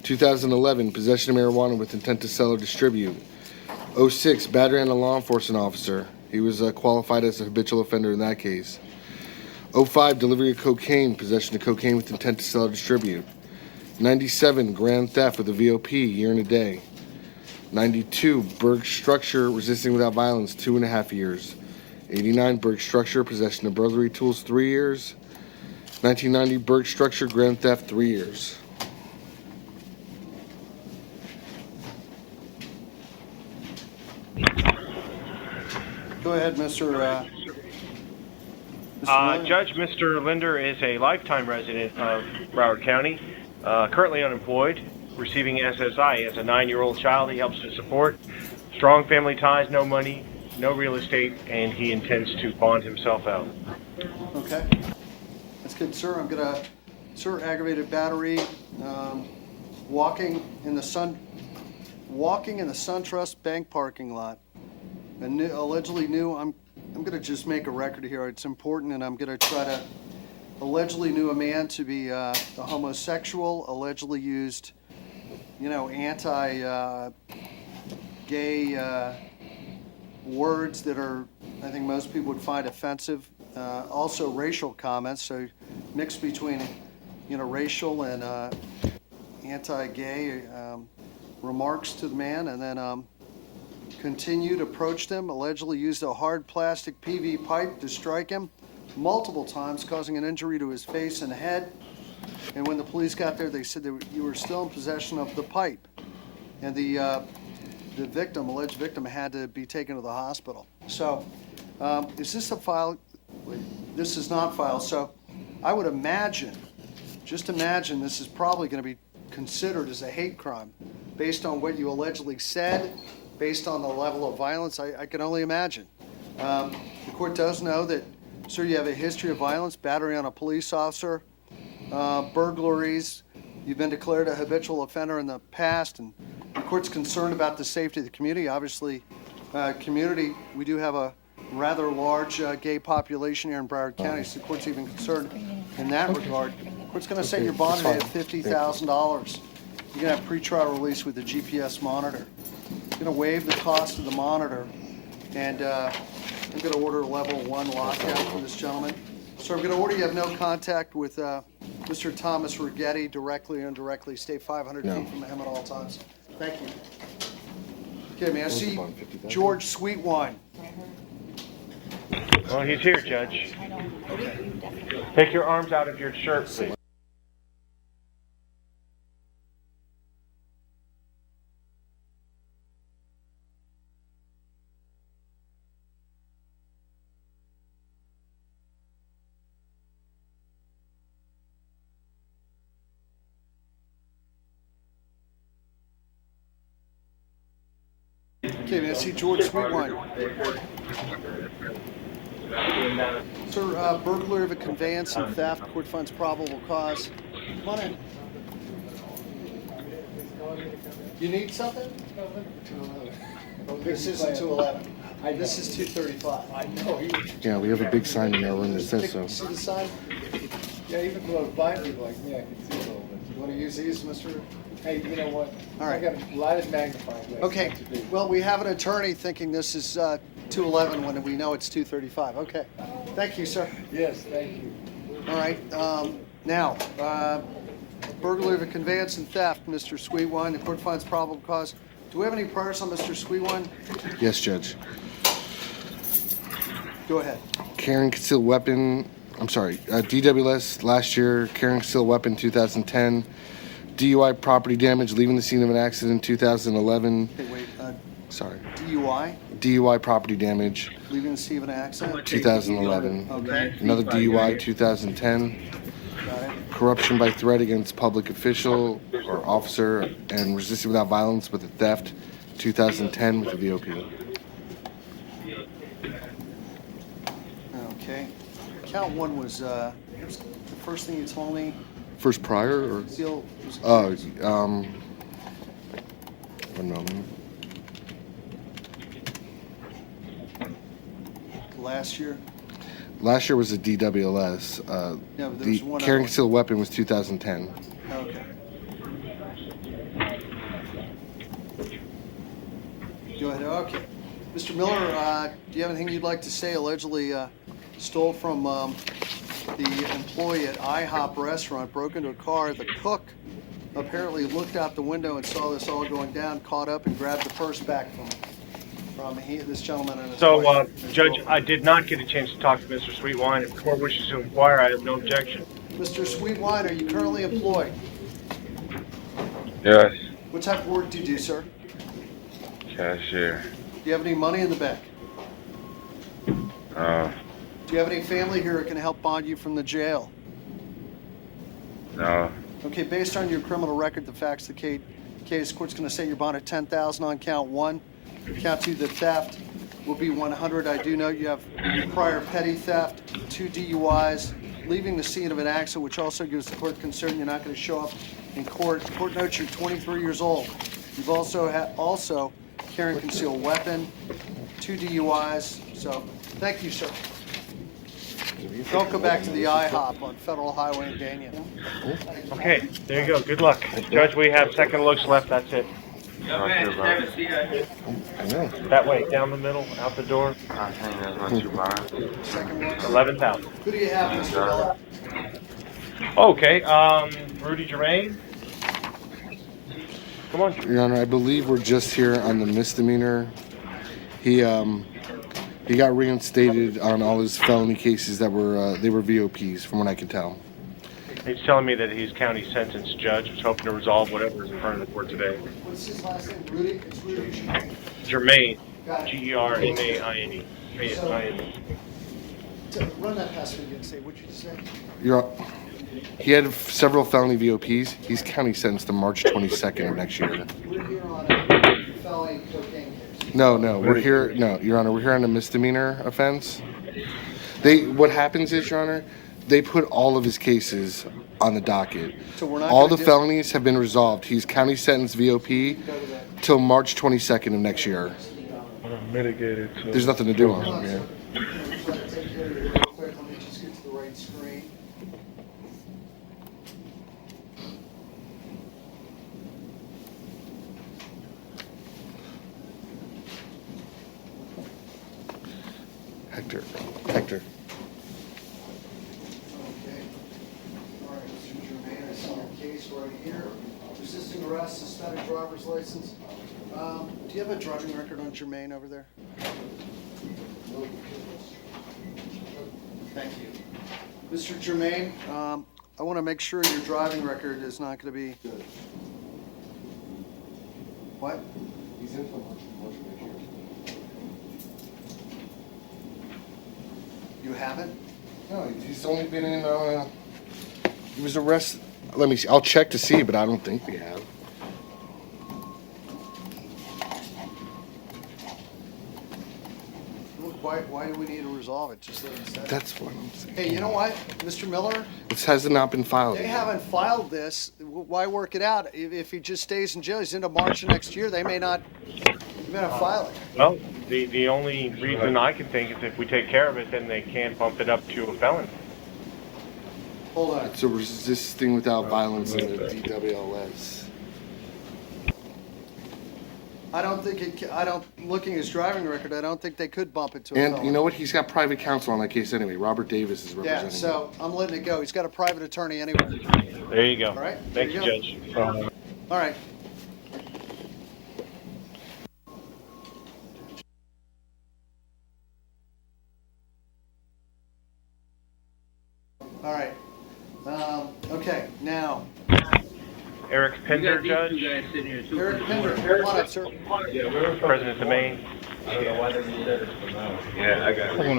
2011, possession of marijuana with intent to sell or distribute. 06, battery on a law enforcement officer. He was qualified as a habitual offender in that case. 05, delivery of cocaine, possession of cocaine with intent to sell or distribute. 97, grand theft with a VOP, year and a day. 92, Berg structure, resisting without violence, 2.5 years. 89, Berg structure, possession of burglary tools, 3 years. 1990, Berg structure, grand theft, 3 years. Go ahead, Mr. Miller. Judge, Mr. Linder is a lifetime resident of Broward County, currently unemployed, receiving SSI. He has a 9-year-old child he helps to support. Strong family ties, no money, no real estate, and he intends to bond himself out. Okay. That's good, sir. I'm gonna, sir, aggravated battery, walking in the SunTrust Bank parking lot. Allegedly knew, I'm gonna just make a record here. It's important, and I'm gonna try to, allegedly knew a man to be a homosexual, allegedly used, anti-gay words that are, I think most people would find offensive. Also racial comments, so mixed between, racial and anti-gay remarks to the man, and then continued, approached him, allegedly used a hard plastic PV pipe to strike him multiple times, causing an injury to his face and head. And when the police got there, they said that you were still in possession of the pipe. And the victim, alleged victim, had to be taken to the hospital. So, is this a file? This is not filed. So, I would imagine, just imagine, this is probably going to be considered as a hate crime based on what you allegedly said, based on the level of violence. I can only imagine. The court does know that, sir, you have a history of violence, battery on a police officer, burglaries. You've been declared a habitual offender in the past, and the court's concerned about the safety of the community. Obviously, community, we do have a rather large gay population here in Broward County, so the court's even concerned in that regard. The court's going to set your bond rate at $50,000. You're going to have pretrial release with the GPS monitor. You're going to waive the cost of the monitor, and I'm going to order a level 1 lockout for this gentleman. So I'm going to order you have no contact with Mr. Thomas Rigetti, directly or indirectly. Stay 500 feet from him at all times. Thank you. Okay, may I see George Sweetwine? Well, he's here, Judge. Take your arms out of your shirt, please. Okay, may I see George Sweetwine? Sir, burglary of a conveyance and theft. Court finds probable cause. Come on in. You need something? This isn't 211. This is 235. I know. Yeah, we have a big sign in our room that says so. See the sign? Yeah, even for blind people like me, I can see it all. You want to use these, Mr.? Hey, you know what? All right. I got a lot of magnifying glass. Okay, well, we have an attorney thinking this is 211 when we know it's 235. Okay, thank you, sir. Yes, thank you. All right, now, burglary of a conveyance and theft, Mr. Sweetwine, the court finds probable cause. Do we have any priors on Mr. Sweetwine? Yes, Judge. Go ahead. Carrying concealed weapon, DWS last year, carrying concealed weapon 2010, DUI property damage, leaving the scene of an accident 2011. Okay, wait, Sorry. DUI, DUI property damage leaving the scene of an accident? 2011. Okay, Another DUI 2010. got it. Corruption by threat against public official or officer and resisting without violence with a theft 2010 with a VOP. Okay. Count one was the first thing you told me. First prior or? Seal. Oh, 1 moment. Last year. Last year was a DWLS. Yeah, but there The was one carrying other. concealed weapon was 2010. Okay. Go ahead. Okay. Mr. Miller, do you have anything you'd like to say? Allegedly stole from the employee at IHOP restaurant, broke into a car. The cook apparently looked out the window and saw this all going down, caught up and grabbed the purse back from this gentleman and his wife. Judge, I did not get a chance to talk to Mr. Sweetwine. If the court wishes to inquire, I have no objection. Mr. Sweetwine, are you currently employed? Yes. What type of work do you do, sir? Cashier. Do you have any money in the bank? No. Do you have any family here who can help bond you from the jail? No. Okay, based on your criminal record, the facts of the case, court's going to say you're bond at $10,000 on count one. Count two, the theft will be 100. I do note you have prior petty theft, 2 DUIs, leaving the scene of an accident, which also gives the court concern you're not going to show up in court. Court notes you're 23 years old. You've also carrying concealed weapon, 2 DUIs. So, thank you, sir. Don't go back to the IHOP on Federal Highway in Dania. Okay, there you go. Good luck. Judge, we have second looks left. That's it. I know. That way, down the middle, out the door. I think that's what you buy. 11,000. Who do you have, Mr. Miller? Okay, Rudy Germain. Come on. Your Honor, I believe we're just here on the misdemeanor. He got reinstated on all his felony cases that were they were VOPs, from what I can tell. He's telling me that he's county sentenced, Judge. He's hoping to resolve whatever is in front of the court today. What's his last name? Rudy? It's Rudy Germain. Germain. Got it. Germaine. Run that past me again. Say, what'd you just say? He had several felony VOPs. He's county sentenced to March 22nd of next year. We're here on a felony cocaine case. No, we're here. No, Your Honor, we're here on a misdemeanor offense. What happens is, Your Honor, they put all of his cases on the docket. So we're not all gonna the felonies have been resolved. He's county sentenced VOP till March 22nd of next year. Mitigated. There's nothing to do on him. Yeah. Take care of it real quick. Let me just get to the right screen. Hector. Okay. All right, Mr. Germain, I see your case right here. Resisting arrest, suspended driver's license. Do you have a driving record on Germain over there? Thank you. Mr. Germain, I want to make sure your driving record is not going to be... What? He's in for March next year. You haven't? No, he's only been in. He was arrested. Let me see. I'll check to see, but I don't think we have. Why do we need to resolve it? Just let it set. That's what I'm saying. Hey, you know what, Mr. Miller? This has not been filed. They haven't filed this. why work it out? If he just stays in jail, he's into March of next year, they may not file it. Well, the only reason I can think is if we take care of it, then they can bump it up to a felony. Hold on. It's a resisting without violence in the DWLS. looking at his driving record, I don't think they could bump it to a And felony. you know what? He's got private counsel on that case anyway. Robert Davis is Yeah, representing so I'm letting it go. He's got a private attorney anyway. There you go. All right. Thank there you, go. Judge. All right. All right. Okay, now. Eric Pinder, You got these two Judge. guys sitting here too. Eric Pinder, come on up, sir. President of Maine. Yeah, I got it. I'm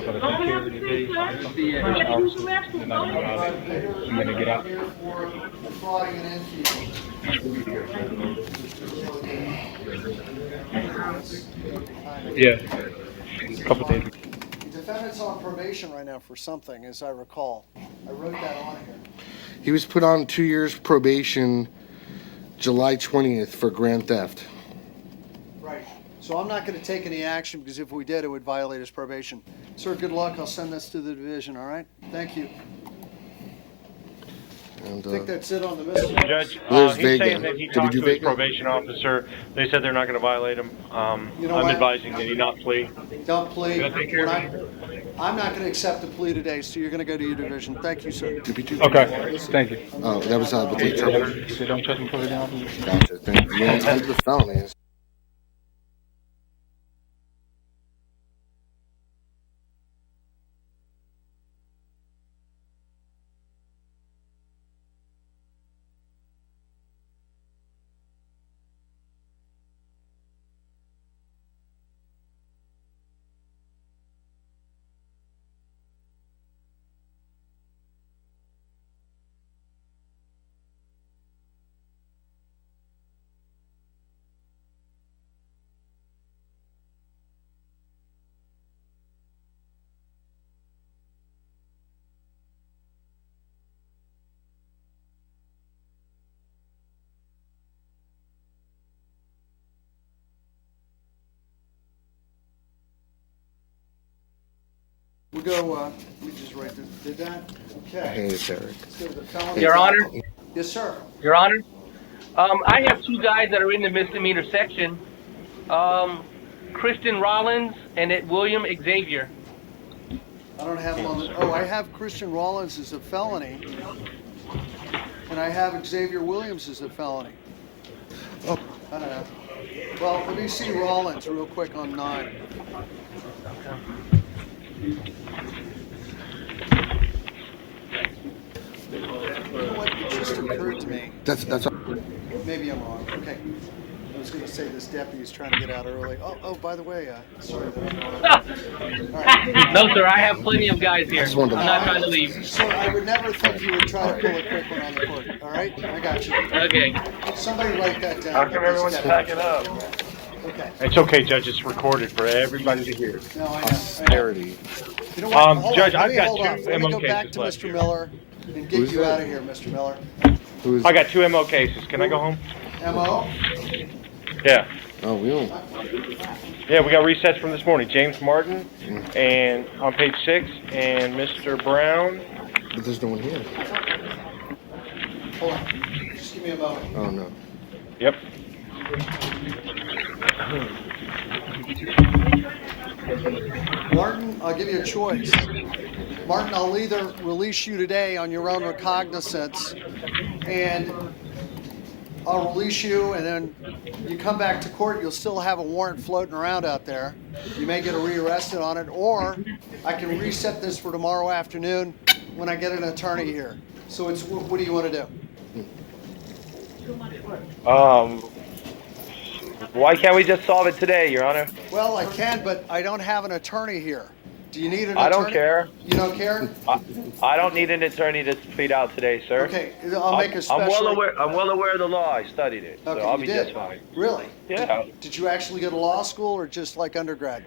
gonna get out. Here for defrauding an NPO. Yeah. A couple days. The defendant's on probation right now for something, as I recall. I wrote that on here. He was put on 2 years probation July 20th for grand theft. Right. So I'm not going to take any action because if we did, it would violate his probation. Sir, good luck. I'll send this to the division, all right? Thank you. And, I think that's it on the mystery. Judge, Where's he's Vega? saying that he Did he talked do to his Vega? probation officer. They said they're not going to violate him. You know I'm what? advising that he not plea. Don't plead. Gotta take care of I'm not going to accept a plea today, so you're going to go to your division. Thank you, sir. Okay. Thank you. Oh, that was the police interpreter. So don't trust me, put it down. Gotcha. Thank you. Yeah, under the felonies. We'll go, let me just write this. Did that? Okay. Hey, it's Eric. Let's go to the felony. Your Honor? Yes, sir. Your Honor, I have two guys that are in the misdemeanor section. Christian Rollins and William Xavier. I don't have him on the, oh, I have Christian Rollins as a felony. And I have Xavier Williams as a felony. Oh. I don't know. Well, let me see Rollins real quick on 9. You know what, it just occurred to me. That's Maybe I'm wrong. Okay. I was going to say this deputy's trying to get out early. Oh, by the way, sorry that I'm wrong. All right. No, sir, I have plenty of guys here. just wanted I'm to- not trying to leave. Sir, I would never think you would try to pull a quick one on the court. All right? I got you. Okay. Somebody write that down. How come everyone's packing up? Okay. It's okay, Judge. It's recorded for everybody to hear. No, I know. austerity. You know what? Hold Judge, on. I've got Hold on. two Let me MO go back cases to left Mr. here. Miller and get Who's you that? out of here, Mr. Miller. Who's? I got 2 MO cases. Can I go home? M.O.? Yeah. Oh, we don't. Yeah, we got resets from this morning. James Martin, and on page 6, and Mr. Brown. But there's no one here. Hold on. Just give me a moment. Oh no. Yep. Martin, I'll give you a choice. Martin, I'll either release you today on your own recognizance, and I'll release you, and then you come back to court, you'll still have a warrant floating around out there. You may get rearrested on it, or I can reset this for tomorrow afternoon when I get an attorney here. So it's, what do you want to do? Why can't we just solve it today, Your Honor? Well, I can, but I don't have an attorney here. Do you need an attorney? I don't care. You don't care? I don't need an attorney to plead out today, sir. Okay, I'll make a special... I'm well aware of the law. I studied it, Okay, so I'll you be did? just fine. Really? Yeah. Did you actually go to law school or just like undergrad?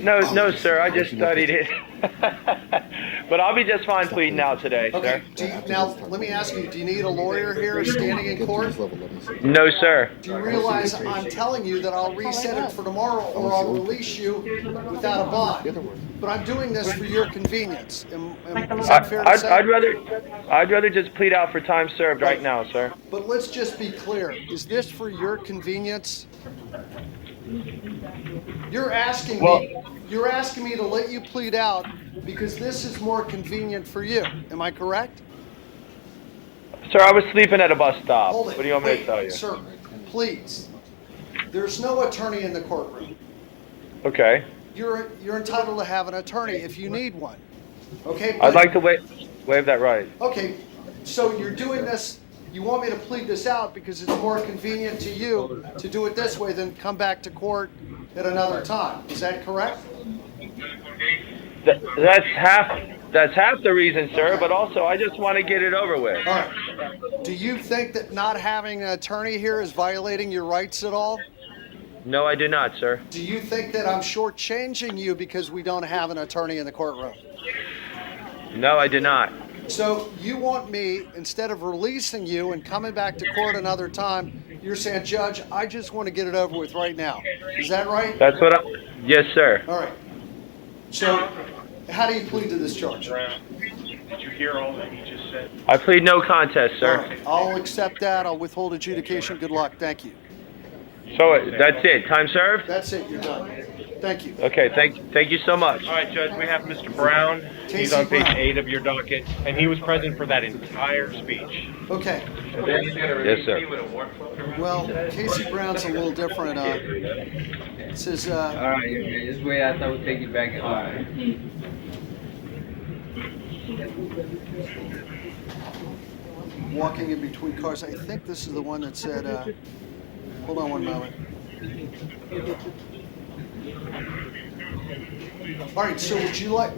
No, sir. I just studied it. But I'll be just fine pleading out today, Okay, sir. now, let me ask you, do you need a lawyer here standing in court? No, sir. Do you realize I'm telling you that I'll reset it for tomorrow or I'll release you without a bond? But I'm doing this for your convenience. Is that fair to say? I'd rather just plead out for time served right now, sir. But let's just be clear. Is this for your convenience? You're asking me to let you plead out because this is more convenient for you. Am I correct? Sir, I was sleeping at a bus stop. Hold it. What do you want me to Wait, tell you? Sir, please. There's no attorney in the courtroom. Okay. You're entitled to have an attorney if you need one. Okay? I'd like to waive that right. Okay, so you're doing this, you want me to plead this out because it's more convenient to you to do it this way than come back to court at another time. Is that correct? That's half the reason, sir, but also I just want to get it over with. All right. Do you think that not having an attorney here is violating your rights at all? No, I do not, sir. Do you think that I'm shortchanging you because we don't have an attorney in the courtroom? No, I do not. So you want me, instead of releasing you and coming back to court another time, you're saying, Judge, I just want to get it over with right now. Is that right? That's what yes, sir. All right. So how do you plead to this charge? Did you hear all that he just said? I plead no contest, sir. All right. I'll accept that. I'll withhold adjudication. Good luck. Thank you. So that's it. Time served? That's it. You're done. Thank you. Okay, thank you so much. All right, Judge, we have Mr. Brown. He's on page 8 of your docket, and he was present for that entire speech. Okay. Yes, sir. Well, Casey Brown's a little different. It says, All right, this way I thought we'd take you back. All right. walking in between cars. I think this is the one that said, hold on one moment. All right, so would you like,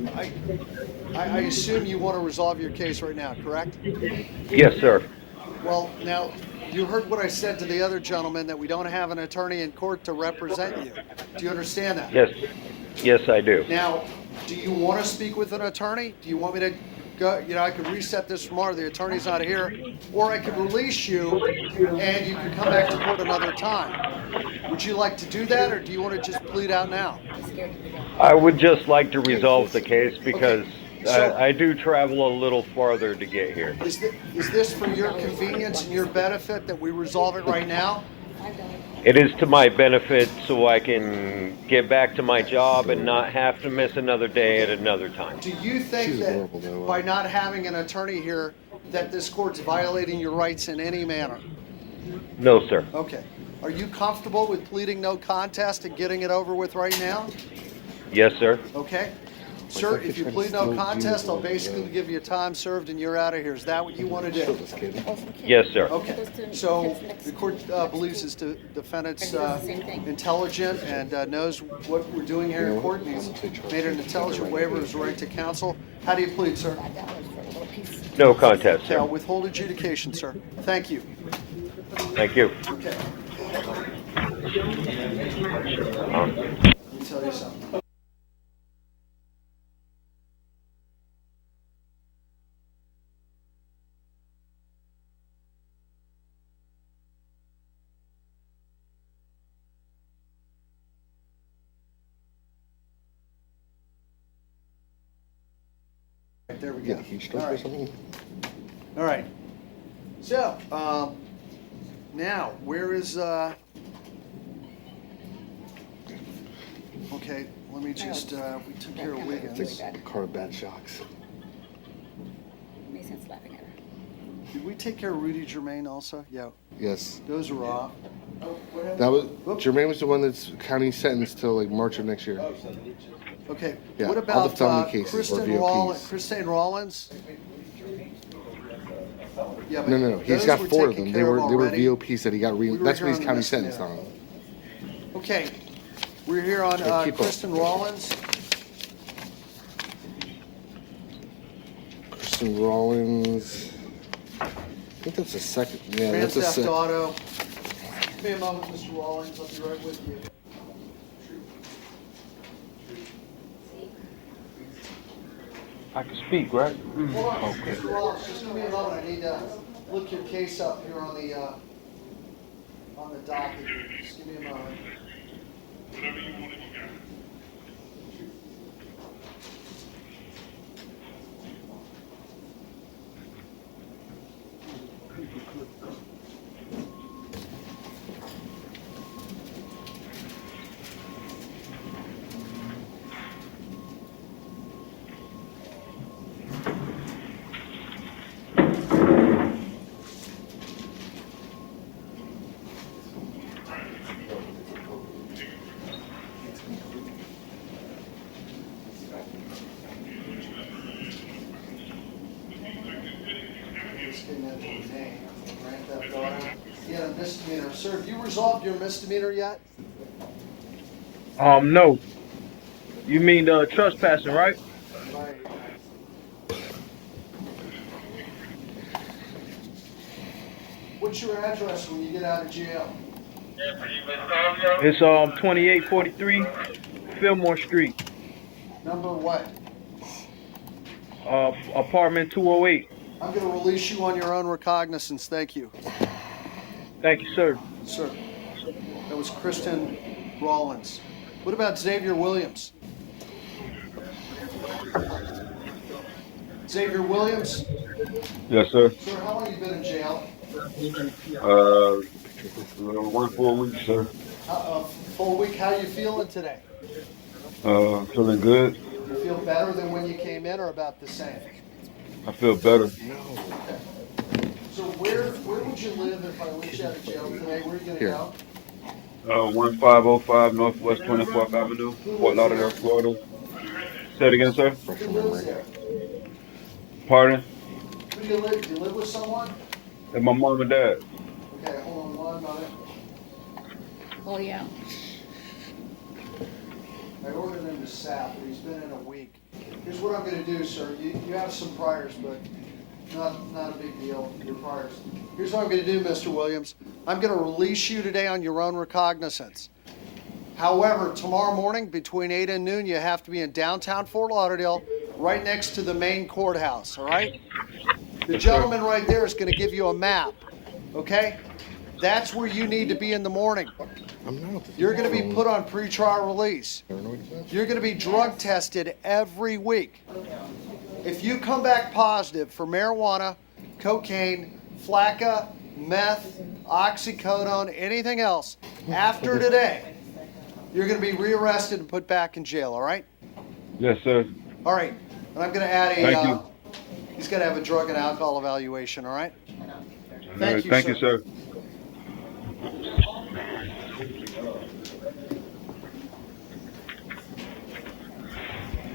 I assume you want to resolve your case right now, correct? Yes, sir. Well, now, you heard what I said to the other gentleman, that we don't have an attorney in court to represent you. Do you understand that? Yes. Yes, I do. Now, do you want to speak with an attorney? Do you want me to go, I could reset this tomorrow, the attorney's not here, or I could release you and you could come back to court another time. Would you like to do that, or do you want to just plead out now? I would just like to resolve the case because I do travel a little farther to get here. Is this for your convenience and your benefit that we resolve it right now? It is to my benefit so I can get back to my job and not have to miss another day at another time. Do you think that by not having an attorney here that this court's violating your rights in any manner? No, sir. Okay. Are you comfortable with pleading no contest and getting it over with right now? Yes, sir. Okay. Sir, if you plead no contest, I'll basically give you time served and you're out of here. Is that what you want to do? Yes, sir. Okay. So the court believes his defendant's intelligent and knows what we're doing here in court. And he's made an intelligent waiver of his right to counsel. How do you plead, sir? No contest, Okay, sir. I'll withhold adjudication, sir. Thank you. Thank you. Okay. Let me tell you something. There we go. All right. All right. So, now, where is, okay, let me just, we took care of Wiggins. Car bad shocks. Mason's laughing at her. Did we take care of Rudy Germain also? Yeah. Yes. Those are off. That was Jermaine was the one that's county sentenced till like March of next year. Okay. Yeah, What all the about felony cases or VOPs. Christine Rollins? Yeah, but No. He's those got were 4 of taken them. care They were already. VOPs that he got We were that's here what he's on the county misdemeanor. sentenced on. Okay. We're here on Yeah, keep up. Kristen Rollins. Kristen Rollins. I think that's the second. Yeah, Grand that's a Theft second. Auto. Give me a moment, Mr. Rollins. I'll be right with you. I can speak, right? Hold on, Okay. Mr. Rollins, just give me a moment. I need to look your case up here on the docket here. Just give me a moment. Just getting that name. Grand Theft Auto. He had a misdemeanor. Sir, have you resolved your misdemeanor yet? No. You mean trespassing, right? Right. What's your address when you get out of jail? It's 2843 Fillmore Street, Number what? apartment 208. I'm going to release you on your own recognizance. Thank you. Thank you, sir. Sir, that was Kristen Rollins. What about Xavier Williams? Xavier Williams? Yes, sir. Sir, how long have you been in jail? 1 full week, sir. Full week. How are you feeling today? Feeling good. You feel better than when you came in, or about the same? I feel better. Okay. So where would you live if I let you out of jail today? Where are you going to go? 1505 Northwest 24th Avenue, Fort Lauderdale, Florida. Say it again, sir. Who lives there? Pardon? Who do you live? Do you live with someone? And my mom and dad. Okay, hold on one moment. Oh, yeah. I ordered him to SAP, but he's been in a week. Here's what I'm going to do, sir. You have some priors, but not a big deal, your priors. Here's what I'm going to do, Mr. Williams. I'm going to release you today on your own recognizance. However, tomorrow morning between 8 and noon, you have to be in downtown Fort Lauderdale, right next to the main courthouse, all right? The gentleman right there is going to give you a map, okay? That's where you need to be in the morning. You're going to be put on pretrial release. You're going to be drug tested every week. If you come back positive for marijuana, cocaine, flakka, meth, oxycodone, anything else, after today, you're going to be rearrested and put back in jail, all right? Yes, sir. All right. And I'm going to add Thank you. He's got to have a drug and alcohol evaluation, all right? Thank you, Thank you, sir.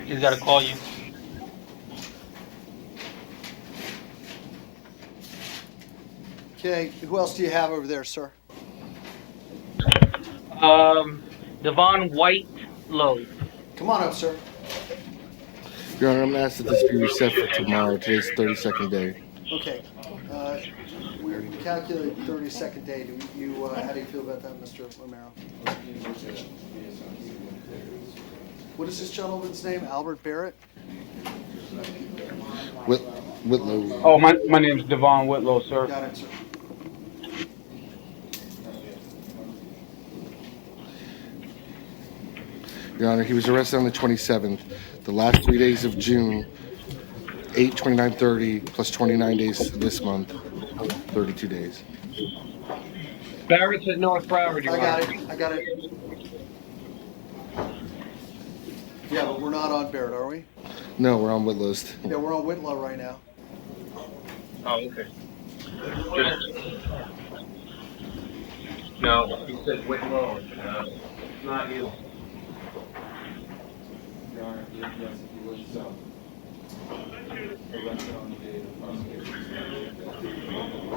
He's got to call you. Okay. Who else do you have over there, sir? Devon Whitelow. Come on up, sir. Your Honor, I'm going to ask that this be reset for tomorrow. Today's 32nd day. Okay. We calculated 32nd day. How do you feel about that, Mr. Romero? What is this gentleman's name? Albert Barrett? Whitlow. Oh, my name's Devon Whitlow, sir. Got it, sir. Your Honor, he was arrested on the 27th. The last 3 days of June, 8, 29, 30, plus 29 days this month, 32 days. Barrett's at North Broward. I got it. Yeah, but we're not on Barrett, are we? No, we're on Whitlow's. Yeah, we're on Whitlow right now. Oh, okay. No, he said Whitlow. Not you.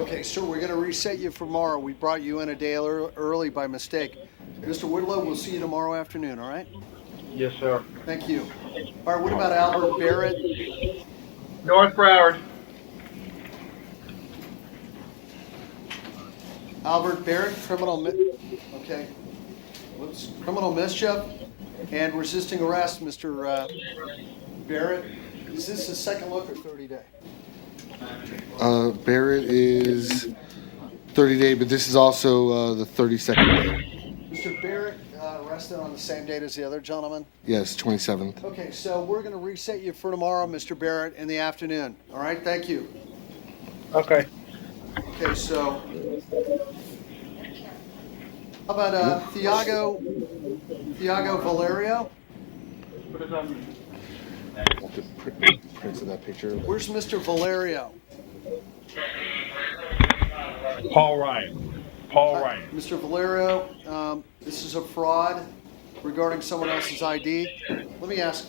Okay, sir, we're going to reset you for tomorrow. We brought you in a day early by mistake. Mr. Whitlow, we'll see you tomorrow afternoon, all right? Yes, sir. Thank you. All right, what about Albert Barrett? North Broward. Albert Barrett, criminal mischief and resisting arrest, Mr. Barrett. Is this the second look or 30-day? Barrett is 30-day, but this is also the 32nd day. Mr. Barrett arrested on the same date as the other gentleman? Yes, 27th. Okay, so we're going to reset you for tomorrow, Mr. Barrett, in the afternoon. All right, thank you. Okay. Okay, so how about Thiago Valerio? Prints of that picture. Where's Mr. Valerio? Paul Ryan. Mr. Valerio, this is a fraud regarding someone else's ID. Let me ask,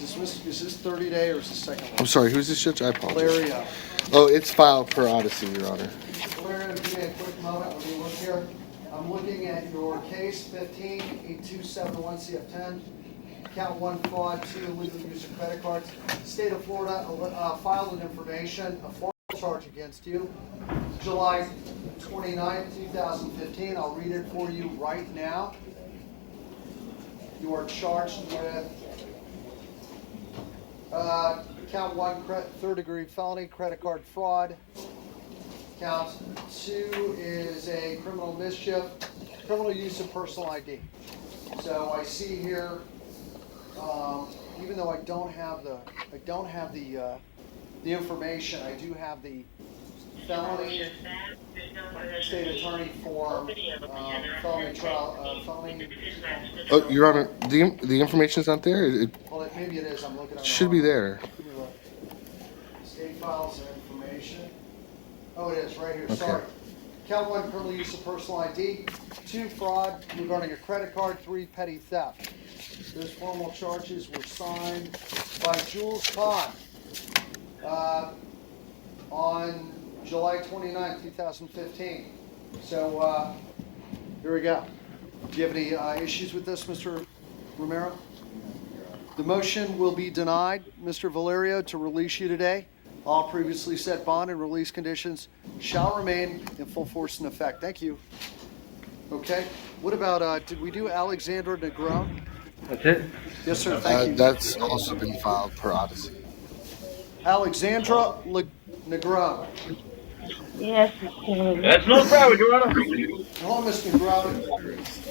is this 30-day or is this second one? I'm sorry, who's this judge? I apologize. Valerio. Oh, it's filed per Odyssey, Your Honor. Valerio, give me a quick moment. Let me look here. I'm looking at your case 15-8271-CF10. Count 1 fraud, 2 illegal use of credit cards. State of Florida filed an information, a formal charge against you. July 29, 2015. I'll read it for you right now. You are charged with count 1, third-degree felony, credit card fraud. Count 2 is a criminal mischief, criminal use of personal ID. So I see here, even though I don't have the information, I do have the felony state attorney form, felony trial, felony. Oh, Your Honor, the information's not there. Well, maybe it is. I'm looking at it. Should be there. Let me look. State files and information. Oh, it is right here. Okay. Sorry. Count 1, criminal use of personal ID. 2, fraud regarding a credit card. 3, petty theft. Those formal charges were signed by Jules Kahn on July 29, 2015. So here we go. Do you have any issues with this, Mr. Romero? The motion will be denied, Mr. Valerio, to release you today. All previously set bond and release conditions shall remain in full force and effect. Thank you. Okay. What about, did we do Alexandra Negron? That's it? Yes, sir. Thank you. That's also been filed per Odyssey. Alexandra Negron. Yes. That's no problem, Your Honor. Hello, Mr. Negron.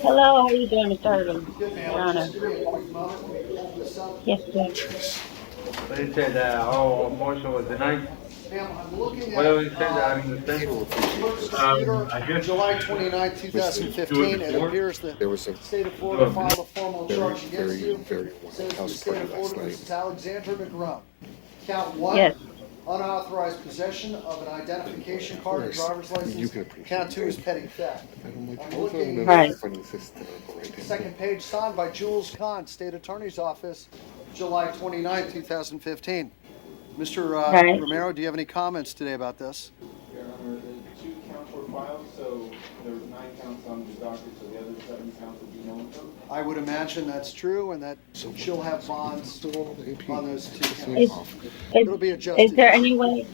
Hello, how are you doing, Mr. Irvin? Good, man. Your Honor. Just give me a quick moment. Let me pull this up. Yes, sir. But it said that our motion was denied. Ma'am, I'm looking at. Well, it said that in the central. July 29, 2015, it appears the state of Florida filed a formal charge against you. Says the state of Florida, Mrs. Alexandra Negron. Count 1. Yes. Unauthorized possession of an identification card or driver's license. Count 2 is petty theft. I'm looking Right. Second page signed by Jules Kahn, State Attorney's Office, July 29, 2015. Mr. Right. Romero, do you have any comments today about this? Your Honor, the 2 counts were filed, so there was 9 counts on the docket, so the other 7 counts would be no one. I would imagine that's true, and that she'll have bonds on those 2 counts. It'll be adjusted. Is there any way,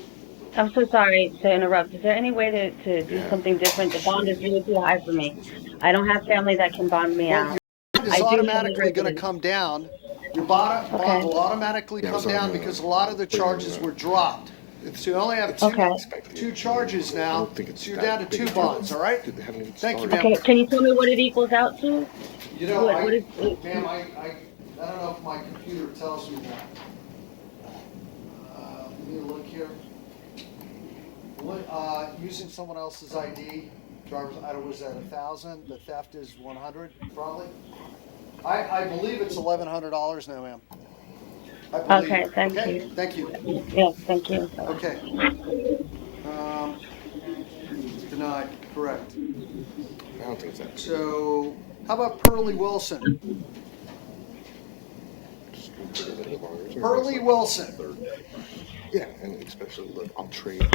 I'm so sorry to interrupt, is there any way to do something different? The bond is really too high for me. I don't have family that can bond me Well, out. your bond I is do automatically have a going to come down. Your bond will automatically come down because a lot of the charges were dropped. So you only have two charges now, so you're down to 2 bonds, all right? Thank you, ma'am. Okay, can you tell me what it equals out to? You know, What is- ma'am, I don't know if my computer tells me that. Let me look here. Using someone else's ID, driver's, I don't know, was that 1,000? The theft is 100, probably? I believe it's $1,100 now, ma'am. I believe. Okay, thank you. Thank you. Yes, thank you. Okay. Denied, correct. I don't think it's that. So, how about Pearlie Wilson? Pearlie Wilson. Yeah, and especially look, I'll trade.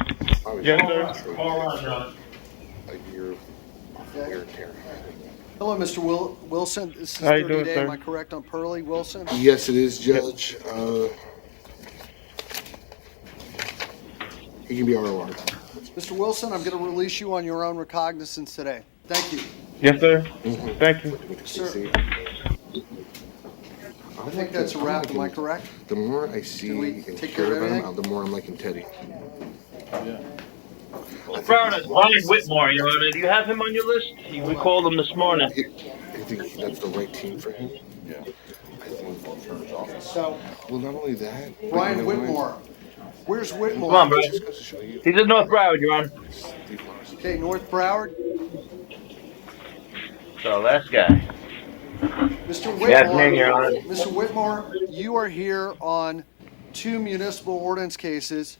Yes, sir. All right, John. A year off wear and tear. Hello, Mr. Wilson. This is How you 30 doing, day. sir? Am I correct on Pearlie Wilson? Yes, it is, Judge. He can be ROR. Mr. Wilson, I'm going to release you on your own recognizance today. Thank you. Yes, sir. Thank you. Sir. I think that's a wrap, am I correct? The more I see and take hear care of about him, everything? the more I'm liking Teddy. Brown is Brian Whitmore, Your Honor. Do you have him on your list? We called him this morning. I think that's the right team for him. Yeah. I think. So, Well, not only that, but Brian you know what? Whitmore. Where's Whitmore? Come on, bro. Just goes to show you. He's in North Broward, Your Honor. Okay, North Broward. So, last guy. Mr. Good Whitmore, afternoon, Your Honor. Mr. Whitmore, you are here on 2 municipal ordinance cases,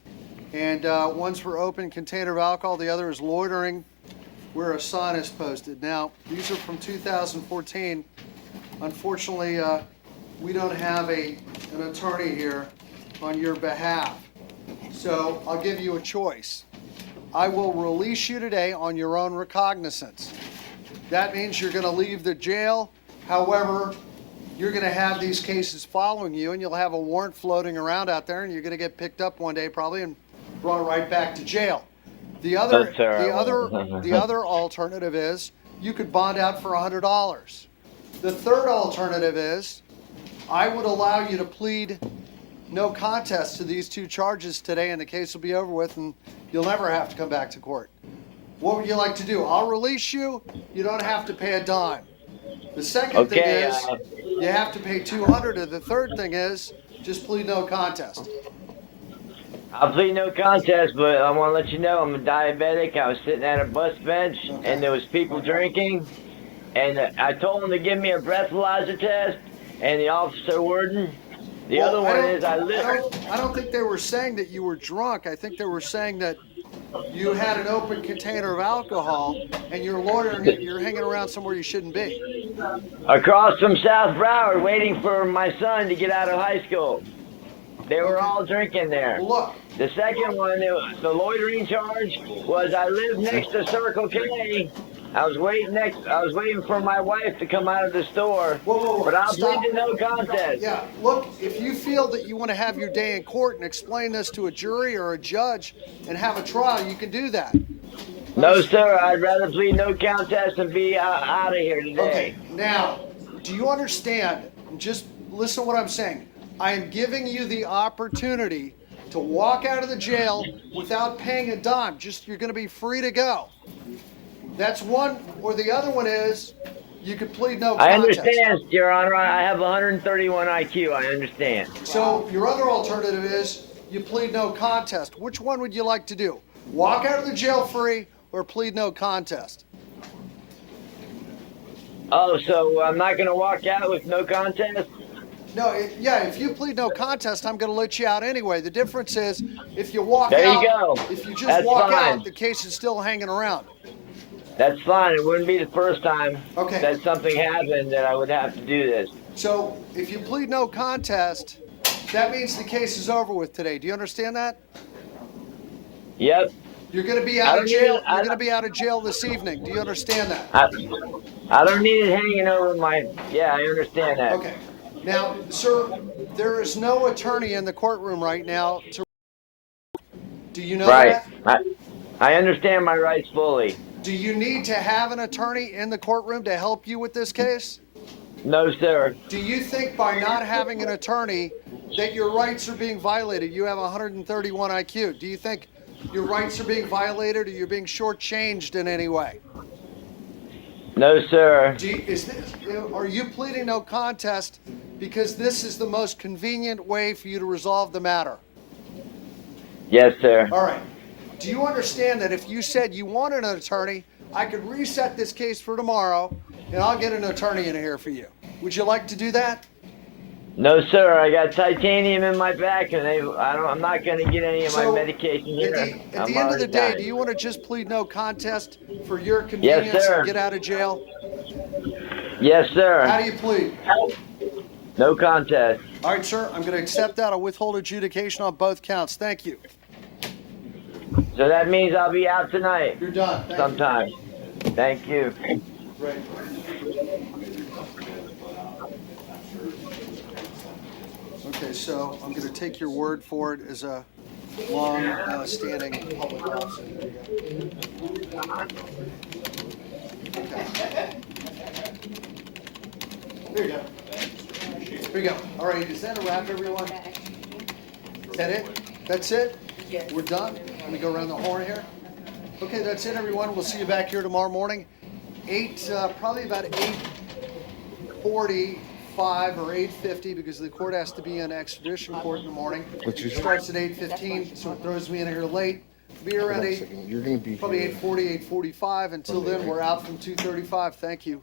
and one's for open container of alcohol, the other is loitering where a sign is posted. Now, these are from 2014. Unfortunately, we don't have an attorney here on your behalf. So I'll give you a choice. I will release you today on your own recognizance. That means you're going to leave the jail. However, you're going to have these cases following you, and you'll have a warrant floating around out there, and you're going to get picked up one day probably and brought right back to jail. The other alternative is you could bond out for $100. The third alternative is I would allow you to plead no contest to these 2 charges today, and the case will be over with, and you'll never have to come back to court. What would you like to do? I'll release you. You don't have to pay a dime. The second thing is you have to pay $200, and the third thing is just plead no contest. I'll plead no contest, but I want to let you know I'm a diabetic. I was sitting at a bus bench, and there was people drinking, and I told them to give me a breathalyzer test, and the officer wouldn't. The other one is I don't think they were saying that you were drunk. I think they were saying that you had an open container of alcohol, and you're loitering, you're hanging around somewhere you shouldn't be. Across from South Broward, waiting for my son to get out of high school. They were all drinking there. Well, look. The second one, the loitering charge, was I lived next to Circle K. I was waiting for my wife to come out of the store. Whoa, but I'll stop. plead to no contest. Yeah, look, if you feel that you want to have your day in court and explain this to a jury or a judge and have a trial, you can do that. No, sir. I'd rather plead no contest and be out of here today. Okay, now, do you understand? Just listen to what I'm saying. I am giving you the opportunity to walk out of the jail without paying a dime. You're going to be free to go. That's one, or the other one is you could plead no contest. I understand, Your Honor. I have 131 IQ. I understand. So your other alternative is you plead no contest. Which one would you like to do? Walk out of the jail free or plead no contest? Oh, so I'm not going to walk out with no contest? No, if you plead no contest, I'm going to let you out anyway. The difference is if you walk there out, you go. If you just That's walk fine. out, the case is still hanging around. That's fine. It wouldn't be the first time Okay. that something happened that I would have to do this. So if you plead no contest, that means the case is over with today. Do you understand that? Yep. You're going to be out of jail. You're going to be out of jail this evening. Do you understand that? I don't need it hanging over my. Yeah, I understand that. Okay. Now, sir, there is no attorney in the courtroom right now. Do you know that? Right. I understand my rights fully. Do you need to have an attorney in the courtroom to help you with this case? No, sir. Do you think by not having an attorney that your rights are being violated? You have 131 IQ. Do you think your rights are being violated or you're being shortchanged in any way? No, sir. Are you pleading no contest because this is the most convenient way for you to resolve the matter? Yes, sir. All right. Do you understand that if you said you wanted an attorney, I could reset this case for tomorrow and I'll get an attorney in here for you? Would you like to do that? No, sir. I got titanium in my back, and I'm not going to get any of my medication here. At the end of the day, do you want to just plead no contest for your convenience Yes, sir. and get out of jail? Yes, sir. How do you plead? No contest. All right, sir. I'm going to accept that. I'll withhold adjudication on both counts. Thank you. So that means I'll be out tonight. You're done. Sometime. Thank you. Right. Okay, so I'm going to take your word for it as a long-standing public officer. Okay. There you go. Here we go. All right, is that a wrap, everyone? Is that it? That's it? We're done? Let me go around the horn here. Okay, that's it, everyone. We'll see you back here tomorrow morning. Probably about 8:45 or 8:50 because the court has to be in extradition court in the morning. What's your Starts at 8:15, so it throws me in here late. Be here around Hold on a second. You're gonna be probably here. 8:40, 8:45. Until then, we're out from 2:35. Thank you.